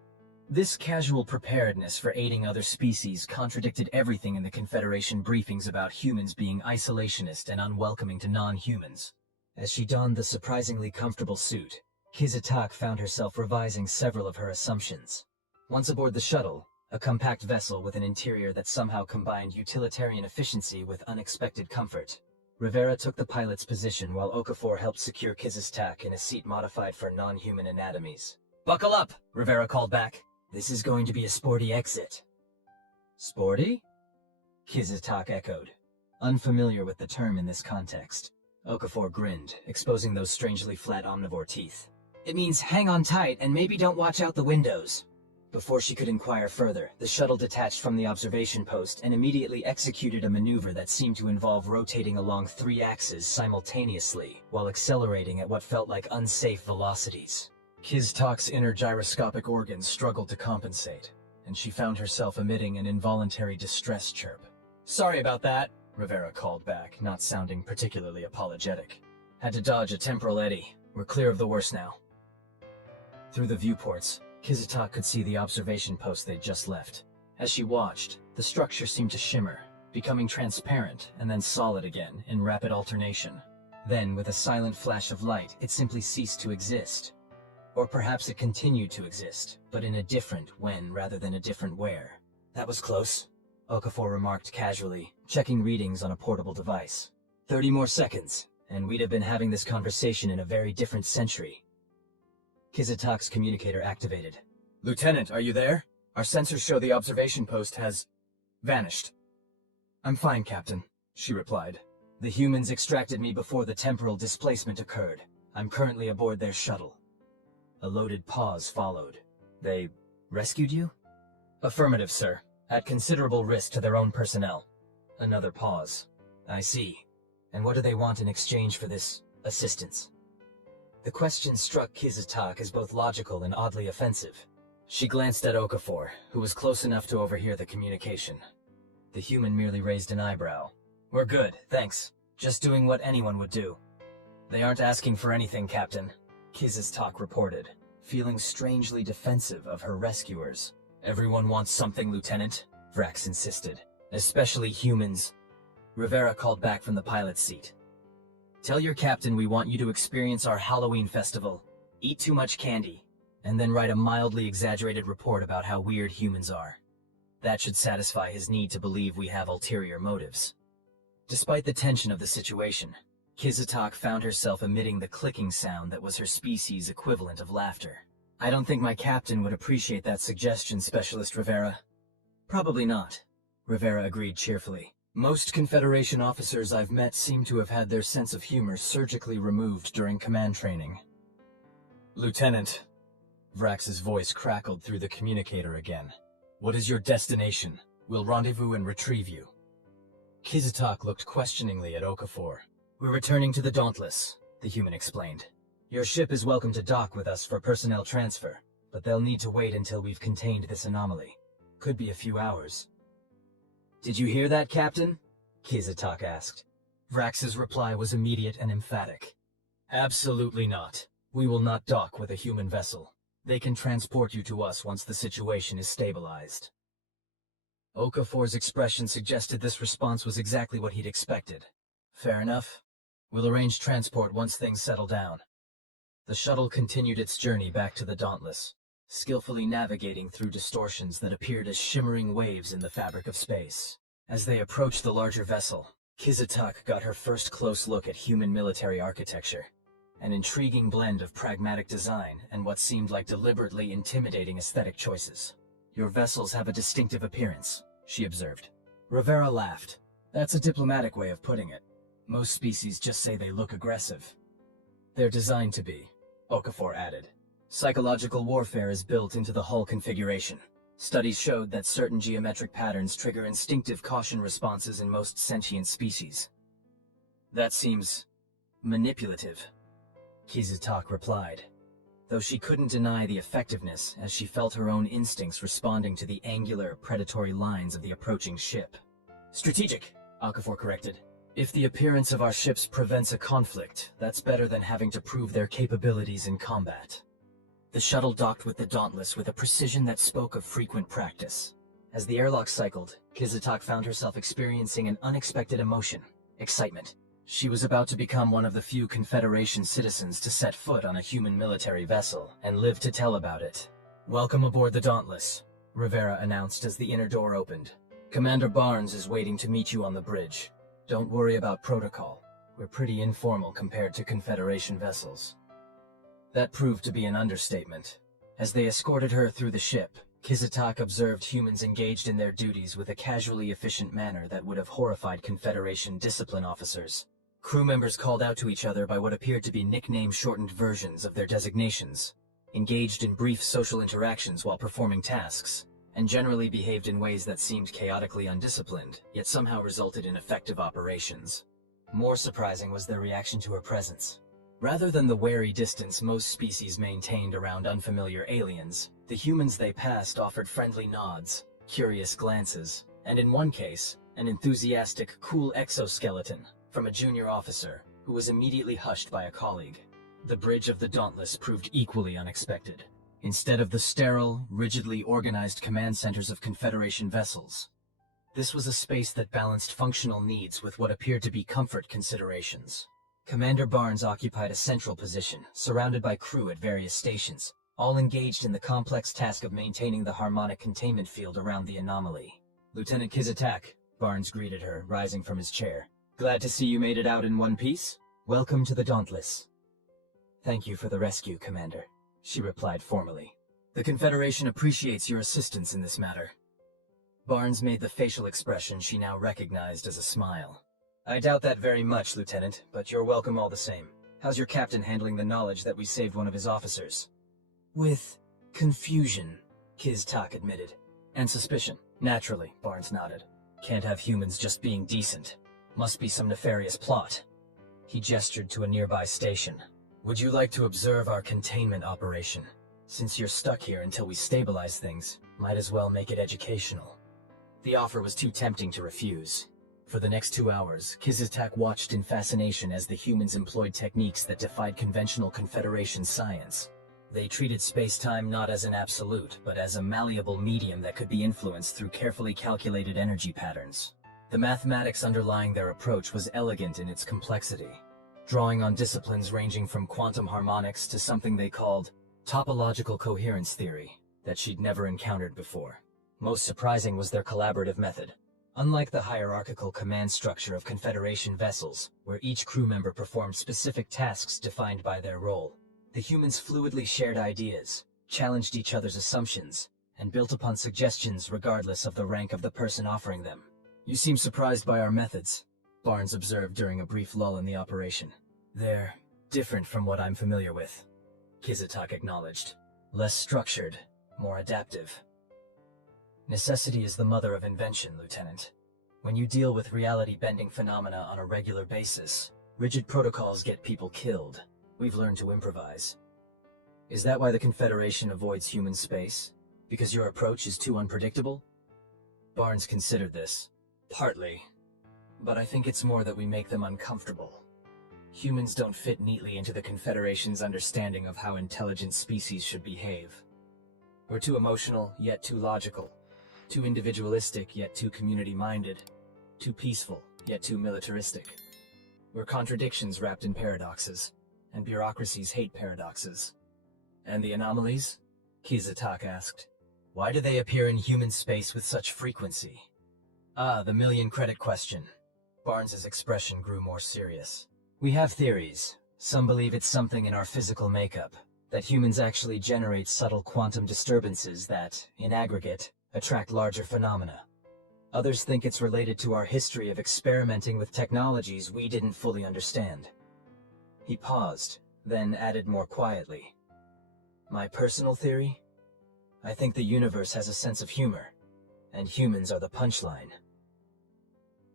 This casual preparedness for aiding other species contradicted everything in the Confederation briefings about humans being isolationist and unwelcoming to non-humans. As she donned the surprisingly comfortable suit, Kizz'Tak found herself revising several of her assumptions. Once aboard the shuttle, a compact vessel with an interior that somehow combined utilitarian efficiency with unexpected comfort, Rivera took the pilot's position while Okafor helped secure Kizz'Tak in a seat modified for non-human anatomies. Buckle up, Rivera called back. This is going to be a sporty exit. Sporty? Kizz'Tak echoed, unfamiliar with the term in this context. Okafor grinned, exposing those strangely flat omnivore teeth. It means hang on tight and maybe don't watch out the windows. Before she could inquire further, the shuttle detached from the observation post and immediately executed a maneuver that seemed to involve rotating along 3 axes simultaneously, while accelerating at what felt like unsafe velocities. Kizz'Tak's inner gyroscopic organs struggled to compensate, and she found herself emitting an involuntary distress chirp. "Sorry about that," Rivera called back, not sounding particularly apologetic. "Had to dodge a temporal eddy. We're clear of the worst now." Through the viewports, Kizz'Tak could see the observation post they'd just left. As she watched, the structure seemed to shimmer, becoming transparent and then solid again in rapid alternation. Then, with a silent flash of light, it simply ceased to exist. Or perhaps it continued to exist, but in a different when rather than a different where. "That was close," Okafor remarked casually, checking readings on a portable device. 30 more seconds, and we'd have been having this conversation in a very different century. Kizz'Tak's communicator activated. "Lieutenant, are you there? Our sensors show the observation post has vanished." "I'm fine, Captain," she replied. "The humans extracted me before the temporal displacement occurred. I'm currently aboard their shuttle." A loaded pause followed. "They rescued you?" "Affirmative, sir. At considerable risk to their own personnel." Another pause. "I see. And what do they want in exchange for this assistance?" The question struck Kizz'Tak as both logical and oddly offensive. She glanced at Okafor, who was close enough to overhear the communication. The human merely raised an eyebrow. "We're good, thanks. Just doing what anyone would do." "They aren't asking for anything, Captain," Kizz'Tak reported, feeling strangely defensive of her rescuers. "Everyone wants something, Lieutenant," Vrax insisted. "Especially humans." Rivera called back from the pilot's seat. "Tell your captain we want you to experience our Halloween festival, eat too much candy, and then write a mildly exaggerated report about how weird humans are. That should satisfy his need to believe we have ulterior motives." Despite the tension of the situation, Kizz'Tak found herself emitting the clicking sound that was her species' equivalent of laughter. "I don't think my captain would appreciate that suggestion, Specialist Rivera." "Probably not," Rivera agreed cheerfully. "Most Confederation officers I've met seem to have had their sense of humor surgically removed during command training." "Lieutenant," Vrax's voice crackled through the communicator again. "What is your destination? We'll rendezvous and retrieve you." Kizz'Tak looked questioningly at Okafor. "We're returning to the Dauntless," the human explained. "Your ship is welcome to dock with us for personnel transfer, but they'll need to wait until we've contained this anomaly. Could be a few hours." "Did you hear that, Captain?" Kizz'Tak asked. Vrax's reply was immediate and emphatic. "Absolutely not. We will not dock with a human vessel. They can transport you to us once the situation is stabilized." Okafor's expression suggested this response was exactly what he'd expected. "Fair enough. We'll arrange transport once things settle down." The shuttle continued its journey back to the Dauntless, skillfully navigating through distortions that appeared as shimmering waves in the fabric of space. As they approached the larger vessel, Kizz'Tak got her first close look at human military architecture, an intriguing blend of pragmatic design and what seemed like deliberately intimidating aesthetic choices. "Your vessels have a distinctive appearance," she observed. Rivera laughed. "That's a diplomatic way of putting it. Most species just say they look aggressive." "They're designed to be," Okafor added. "Psychological warfare is built into the hull configuration. Studies showed that certain geometric patterns trigger instinctive caution responses in most sentient species." "That seems manipulative," Kizz'Tak replied, though she couldn't deny the effectiveness as she felt her own instincts responding to the angular, predatory lines of the approaching ship. "Strategic," Okafor corrected. "If the appearance of our ships prevents a conflict, that's better than having to prove their capabilities in combat." The shuttle docked with the Dauntless with a precision that spoke of frequent practice. As the airlock cycled, Kizz'Tak found herself experiencing an unexpected emotion: excitement. She was about to become one of the few Confederation citizens to set foot on a human military vessel, and live to tell about it. "Welcome aboard the Dauntless," Rivera announced as the inner door opened. "Commander Barnes is waiting to meet you on the bridge. Don't worry about protocol. We're pretty informal compared to Confederation vessels." That proved to be an understatement. As they escorted her through the ship, Kizz'Tak observed humans engaged in their duties with a casually efficient manner that would have horrified Confederation discipline officers. Crew members called out to each other by what appeared to be nickname-shortened versions of their designations. engaged in brief social interactions while performing tasks, and generally behaved in ways that seemed chaotically undisciplined, yet somehow resulted in effective operations. More surprising was their reaction to her presence. Rather than the wary distance most species maintained around unfamiliar aliens, the humans they passed offered friendly nods, curious glances, and in one case, an enthusiastic, cool exoskeleton from a junior officer who was immediately hushed by a colleague. The bridge of the Dauntless proved equally unexpected. Instead of the sterile, rigidly organized command centers of Confederation vessels, this was a space that balanced functional needs with what appeared to be comfort considerations. Commander Barnes occupied a central position, surrounded by crew at various stations, all engaged in the complex task of maintaining the harmonic containment field around the anomaly. "Lieutenant Kizz'Tak," Barnes greeted her, rising from his chair. "Glad to see you made it out in one piece. Welcome to the Dauntless." "Thank you for the rescue, Commander," she replied formally. "The Confederation appreciates your assistance in this matter." Barnes made the facial expression she now recognized as a smile. "I doubt that very much, Lieutenant, but you're welcome all the same. How's your captain handling the knowledge that we saved one of his officers?" "With confusion," Kizz'Tak admitted. "And suspicion." "Naturally," Barnes nodded. "Can't have humans just being decent. Must be some nefarious plot." He gestured to a nearby station. "Would you like to observe our containment operation? Since you're stuck here until we stabilize things, might as well make it educational." The offer was too tempting to refuse. For the next 2 hours, Kizz'Tak watched in fascination as the humans employed techniques that defied conventional Confederation science. They treated space-time not as an absolute, but as a malleable medium that could be influenced through carefully calculated energy patterns. The mathematics underlying their approach was elegant in its complexity, drawing on disciplines ranging from quantum harmonics to something they called topological coherence theory that she'd never encountered before. Most surprising was their collaborative method. Unlike the hierarchical command structure of Confederation vessels, where each crew member performed specific tasks defined by their role, the humans fluidly shared ideas, challenged each other's assumptions, and built upon suggestions regardless of the rank of the person offering them. "You seem surprised by our methods," Barnes observed during a brief lull in the operation. "They're different from what I'm familiar with," Kizz'Tak acknowledged. "Less structured, more adaptive." "Necessity is the mother of invention, Lieutenant. When you deal with reality-bending phenomena on a regular basis, rigid protocols get people killed. We've learned to improvise." "Is that why the Confederation avoids human space? Because your approach is too unpredictable?" Barnes considered this. "Partly. But I think it's more that we make them uncomfortable. Humans don't fit neatly into the Confederation's understanding of how intelligent species should behave. We're too emotional, yet too logical. Too individualistic, yet too community-minded. Too peaceful, yet too militaristic. We're contradictions wrapped in paradoxes, and bureaucracies hate paradoxes." "And the anomalies?" Kizz'Tak asked. "Why do they appear in human space with such frequency?" "Ah, the million-credit question." Barnes's expression grew more serious. "We have theories. Some believe it's something in our physical makeup, that humans actually generate subtle quantum disturbances that, in aggregate, attract larger phenomena. Others think it's related to our history of experimenting with technologies we didn't fully understand." He paused, then added more quietly, "My personal theory? I think the universe has a sense of humor, and humans are the punchline."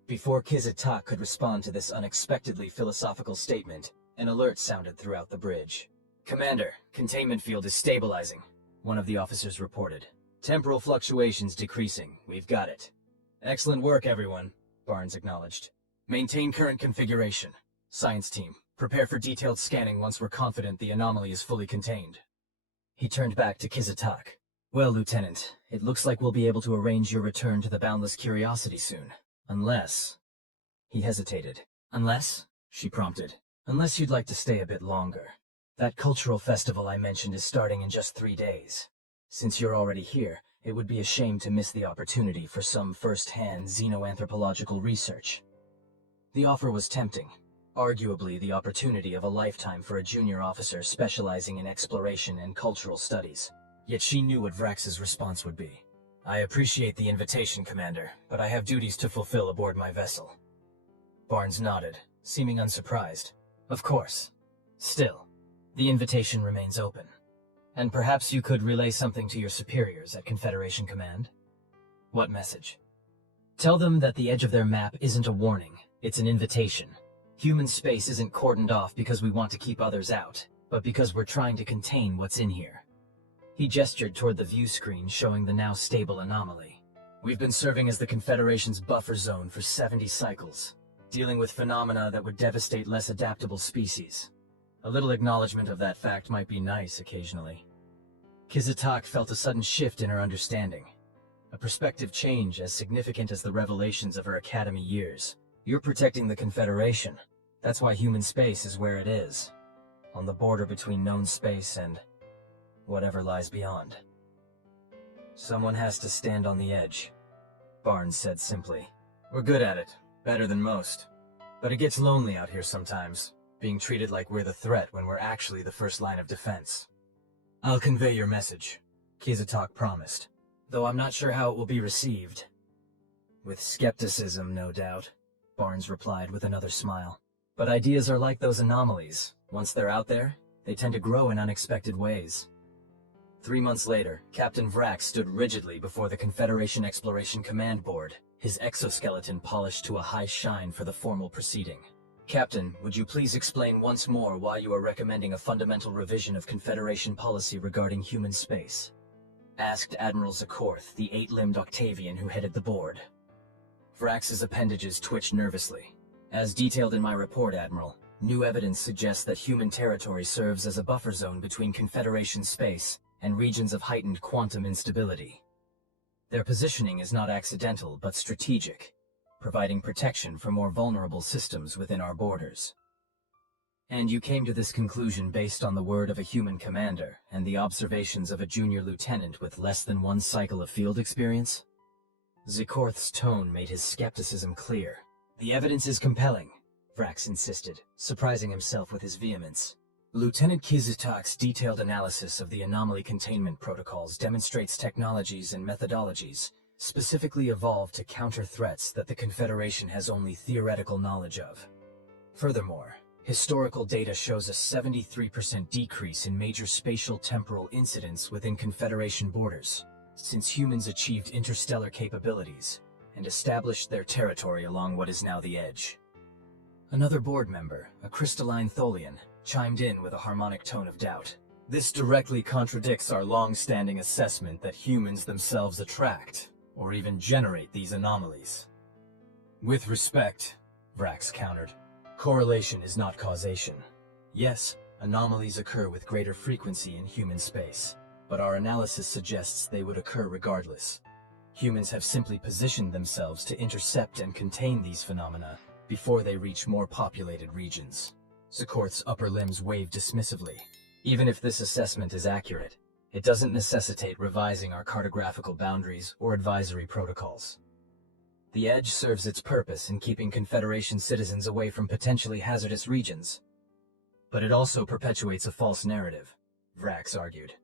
Before Kizz'Tak could respond to this unexpectedly philosophical statement, an alert sounded throughout the bridge. "Commander, containment field is stabilizing," one of the officers reported. "Temporal fluctuations decreasing. We've got it." "Excellent work, everyone," Barnes acknowledged. "Maintain current configuration. Science team, prepare for detailed scanning once we're confident the anomaly is fully contained." He turned back to Kizz'Tak. "Well, Lieutenant, it looks like we'll be able to arrange your return to the Boundless Curiosity soon. Unless..." He hesitated. "Unless?" she prompted. "Unless you'd like to stay a bit longer. That cultural festival I mentioned is starting in just 3 days. Since you're already here, it would be a shame to miss the opportunity for some first-hand xenoanthropological research." The offer was tempting. Arguably the opportunity of a lifetime for a junior officer specializing in exploration and cultural studies. Yet she knew what Vrax's response would be. "I appreciate the invitation, Commander, but I have duties to fulfill aboard my vessel." Barnes nodded, seeming unsurprised. "Of course. Still, the invitation remains open." And perhaps you could relay something to your superiors at Confederation Command? What message? Tell them that the edge of their map isn't a warning, it's an invitation. Human space isn't cordoned off because we want to keep others out, but because we're trying to contain what's in here. He gestured toward the view screen showing the now stable anomaly. We've been serving as the Confederation's buffer zone for 70 cycles, dealing with phenomena that would devastate less adaptable species. A little acknowledgement of that fact might be nice occasionally. Kizz'Tak felt a sudden shift in her understanding. A perspective change as significant as the revelations of her academy years. You're protecting the Confederation. That's why human space is where it is. On the border between known space and whatever lies beyond. Someone has to stand on the edge, Barnes said simply. We're good at it, better than most. But it gets lonely out here sometimes, being treated like we're the threat when we're actually the first line of defense. I'll convey your message, Kizz'Tak promised, though I'm not sure how it will be received. With skepticism, no doubt, Barnes replied with another smile. But ideas are like those anomalies. Once they're out there, they tend to grow in unexpected ways. 3 months later, Captain Vrax stood rigidly before the Confederation Exploration Command Board, his exoskeleton polished to a high shine for the formal proceeding. Captain, would you please explain once more why you are recommending a fundamental revision of Confederation policy regarding human space? Asked Admiral Zikorth, the 8-limbed Octavian who headed the board. Vrax's appendages twitched nervously. As detailed in my report, Admiral, new evidence suggests that human territory serves as a buffer zone between Confederation space and regions of heightened quantum instability. Their positioning is not accidental but strategic, providing protection for more vulnerable systems within our borders. And you came to this conclusion based on the word of a human commander and the observations of a junior lieutenant with less than 1 cycle of field experience? Zikorth's tone made his skepticism clear. The evidence is compelling, Vrax insisted, surprising himself with his vehemence. Lieutenant Kizz'Tak's detailed analysis of the anomaly containment protocols demonstrates technologies and methodologies specifically evolved to counter threats that the Confederation has only theoretical knowledge of. Furthermore, historical data shows a 73% decrease in major spatial temporal incidents within Confederation borders, since humans achieved interstellar capabilities and established their territory along what is now the edge. Another board member, a crystalline Tholian, chimed in with a harmonic tone of doubt. This directly contradicts our long-standing assessment that humans themselves attract, or even generate these anomalies. With respect, Vrax countered, correlation is not causation. Yes, anomalies occur with greater frequency in human space, but our analysis suggests they would occur regardless. Humans have simply positioned themselves to intercept and contain these phenomena before they reach more populated regions. Zikorth's upper limbs waved dismissively. Even if this assessment is accurate, it doesn't necessitate revising our cartographical boundaries or advisory protocols. The Edge serves its purpose in keeping Confederation citizens away from potentially hazardous regions. But it also perpetuates a false narrative, Vrax argued.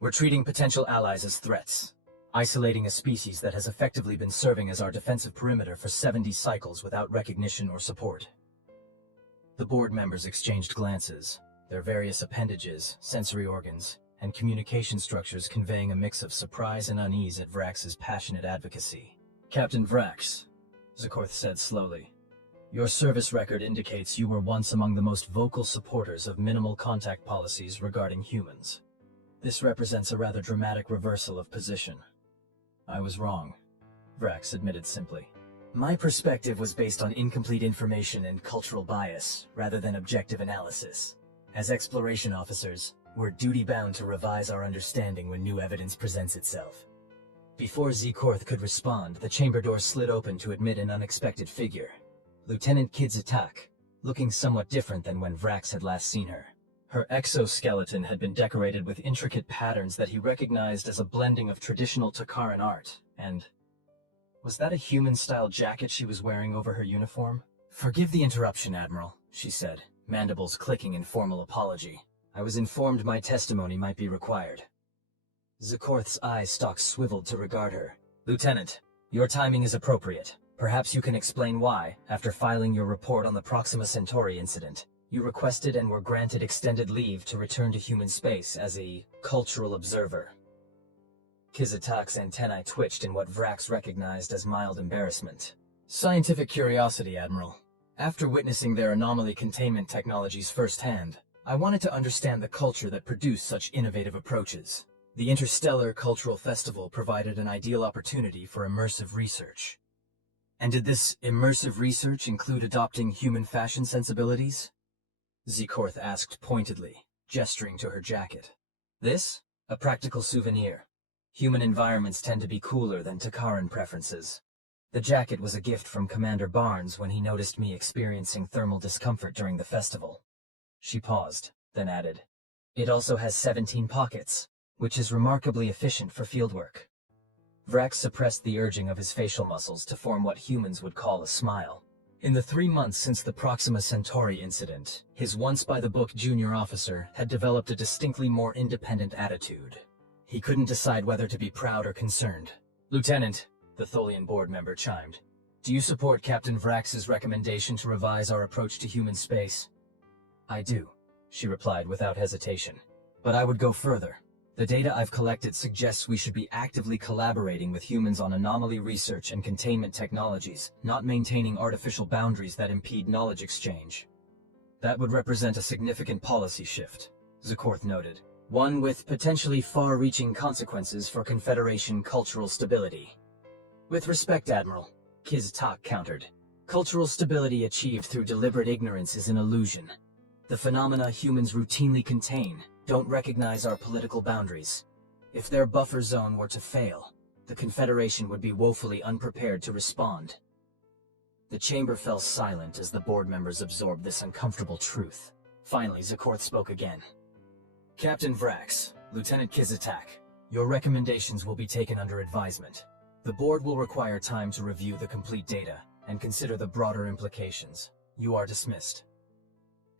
We're treating potential allies as threats, isolating a species that has effectively been serving as our defensive perimeter for 70 cycles without recognition or support. The board members exchanged glances, their various appendages, sensory organs, and communication structures conveying a mix of surprise and unease at Vrax's passionate advocacy. Captain Vrax, Zikorth said slowly, your service record indicates you were once among the most vocal supporters of minimal contact policies regarding humans. This represents a rather dramatic reversal of position. I was wrong, Vrax admitted simply. My perspective was based on incomplete information and cultural bias, rather than objective analysis. As exploration officers, we're duty-bound to revise our understanding when new evidence presents itself. Before Zikorth could respond, the chamber door slid open to admit an unexpected figure. Lieutenant Kizz'Tak, looking somewhat different than when Vrax had last seen her. Her exoskeleton had been decorated with intricate patterns that he recognized as a blending of traditional Takaran art, and... was that a human-style jacket she was wearing over her uniform? Forgive the interruption, Admiral, she said, mandibles clicking in formal apology. I was informed my testimony might be required. Zikorth's eye stalks swiveled to regard her. Lieutenant, your timing is appropriate. Perhaps you can explain why, after filing your report on the Proxima Centauri incident, You requested and were granted extended leave to return to human space as a cultural observer. Kizz'Tak's antennae twitched in what Vrax recognized as mild embarrassment. Scientific curiosity, Admiral. After witnessing their anomaly containment technologies firsthand, I wanted to understand the culture that produced such innovative approaches. The Interstellar Cultural Festival provided an ideal opportunity for immersive research. And did this immersive research include adopting human fashion sensibilities? Zekorth asked pointedly, gesturing to her jacket. This? A practical souvenir. Human environments tend to be cooler than Takaran preferences. The jacket was a gift from Commander Barnes when he noticed me experiencing thermal discomfort during the festival. She paused, then added, "It also has 17 pockets, which is remarkably efficient for fieldwork." Vrax suppressed the urging of his facial muscles to form what humans would call a smile. In the 3 months since the Proxima Centauri incident, his once-by-the-book junior officer had developed a distinctly more independent attitude. He couldn't decide whether to be proud or concerned. "Lieutenant," the Tholian board member chimed, "do you support Captain Vrax's recommendation to revise our approach to human space?" "I do," she replied without hesitation. "But I would go further. The data I've collected suggests we should be actively collaborating with humans on anomaly research and containment technologies, not maintaining artificial boundaries that impede knowledge exchange." "That would represent a significant policy shift," Zekorth noted. "One with potentially far-reaching consequences for Confederation cultural stability." "With respect, Admiral," Kizz'Tak countered, "cultural stability achieved through deliberate ignorance is an illusion. The phenomena humans routinely contain don't recognize our political boundaries. If their buffer zone were to fail, the Confederation would be woefully unprepared to respond." The chamber fell silent as the board members absorbed this uncomfortable truth. Finally, Zekorth spoke again. "Captain Vrax, Lieutenant Kizz'Tak, your recommendations will be taken under advisement. The board will require time to review the complete data and consider the broader implications. You are dismissed."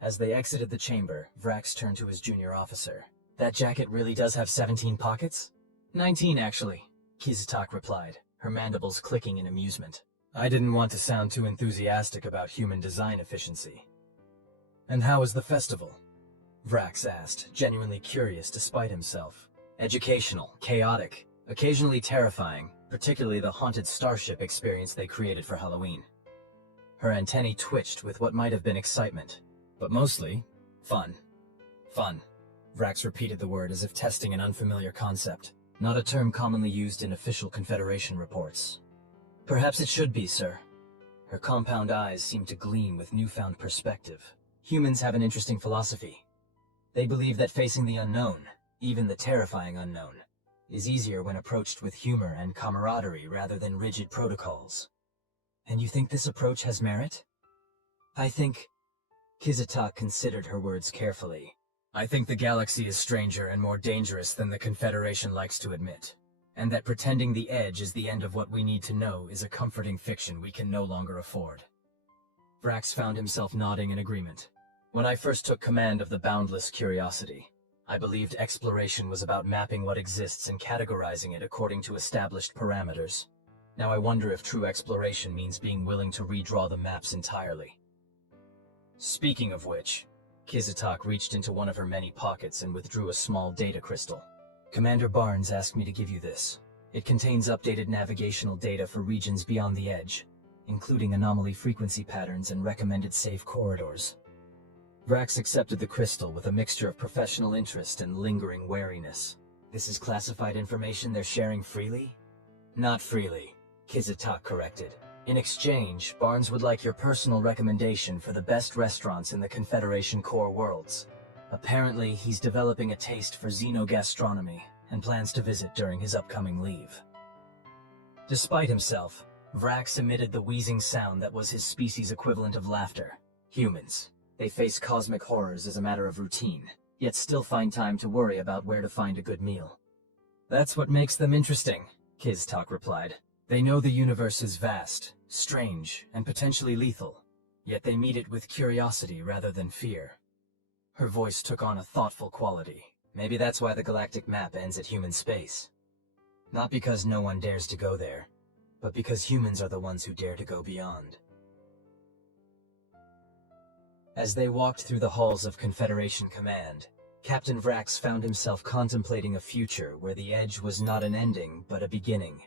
As they exited the chamber, Vrax turned to his junior officer. "That jacket really does have 17 pockets?" 19, actually," Kizz'Tak replied, her mandibles clicking in amusement. "I didn't want to sound too enthusiastic about human design efficiency." "And how was the festival?" Vrax asked, genuinely curious despite himself. "Educational, chaotic, occasionally terrifying, particularly the haunted starship experience they created for Halloween." Her antennae twitched with what might have been excitement. "But mostly, fun." "Fun." Vrax repeated the word as if testing an unfamiliar concept, not a term commonly used in official Confederation reports. "Perhaps it should be, sir." Her compound eyes seemed to gleam with newfound perspective. "Humans have an interesting philosophy. They believe that facing the unknown, even the terrifying unknown, is easier when approached with humor and camaraderie rather than rigid protocols." "And you think this approach has merit?" "I think..." Kizz'Tak considered her words carefully. "I think the galaxy is stranger and more dangerous than the Confederation likes to admit, and that pretending the edge is the end of what we need to know is a comforting fiction we can no longer afford." Vrax found himself nodding in agreement. "When I first took command of the Boundless Curiosity, I believed exploration was about mapping what exists and categorizing it according to established parameters. Now I wonder if true exploration means being willing to redraw the maps entirely." "Speaking of which," Kizz'Tak reached into one of her many pockets and withdrew a small data crystal. "Commander Barnes asked me to give you this. It contains updated navigational data for regions beyond the edge, including anomaly frequency patterns and recommended safe corridors." Vrax accepted the crystal with a mixture of professional interest and lingering wariness. "This is classified information they're sharing freely?" "Not freely," Kizz'Tak corrected. "In exchange, Barnes would like your personal recommendation for the best restaurants in the Confederation core worlds. Apparently, he's developing a taste for xenogastronomy and plans to visit during his upcoming leave." Despite himself, Vrax emitted the wheezing sound that was his species' equivalent of laughter. Humans. They face cosmic horrors as a matter of routine, yet still find time to worry about where to find a good meal. "That's what makes them interesting," Kizz'Tak replied. "They know the universe is vast, strange, and potentially lethal, yet they meet it with curiosity rather than fear." Her voice took on a thoughtful quality. "Maybe that's why the galactic map ends at human space. Not because no one dares to go there, but because humans are the ones who dare to go beyond." As they walked through the halls of Confederation Command, Captain Vrax found himself contemplating a future where the Edge was not an ending, but a beginning.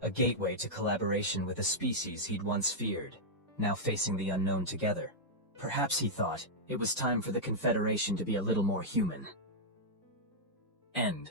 A gateway to collaboration with a species he'd once feared, now facing the unknown together. Perhaps, he thought, it was time for the Confederation to be a little more human. End.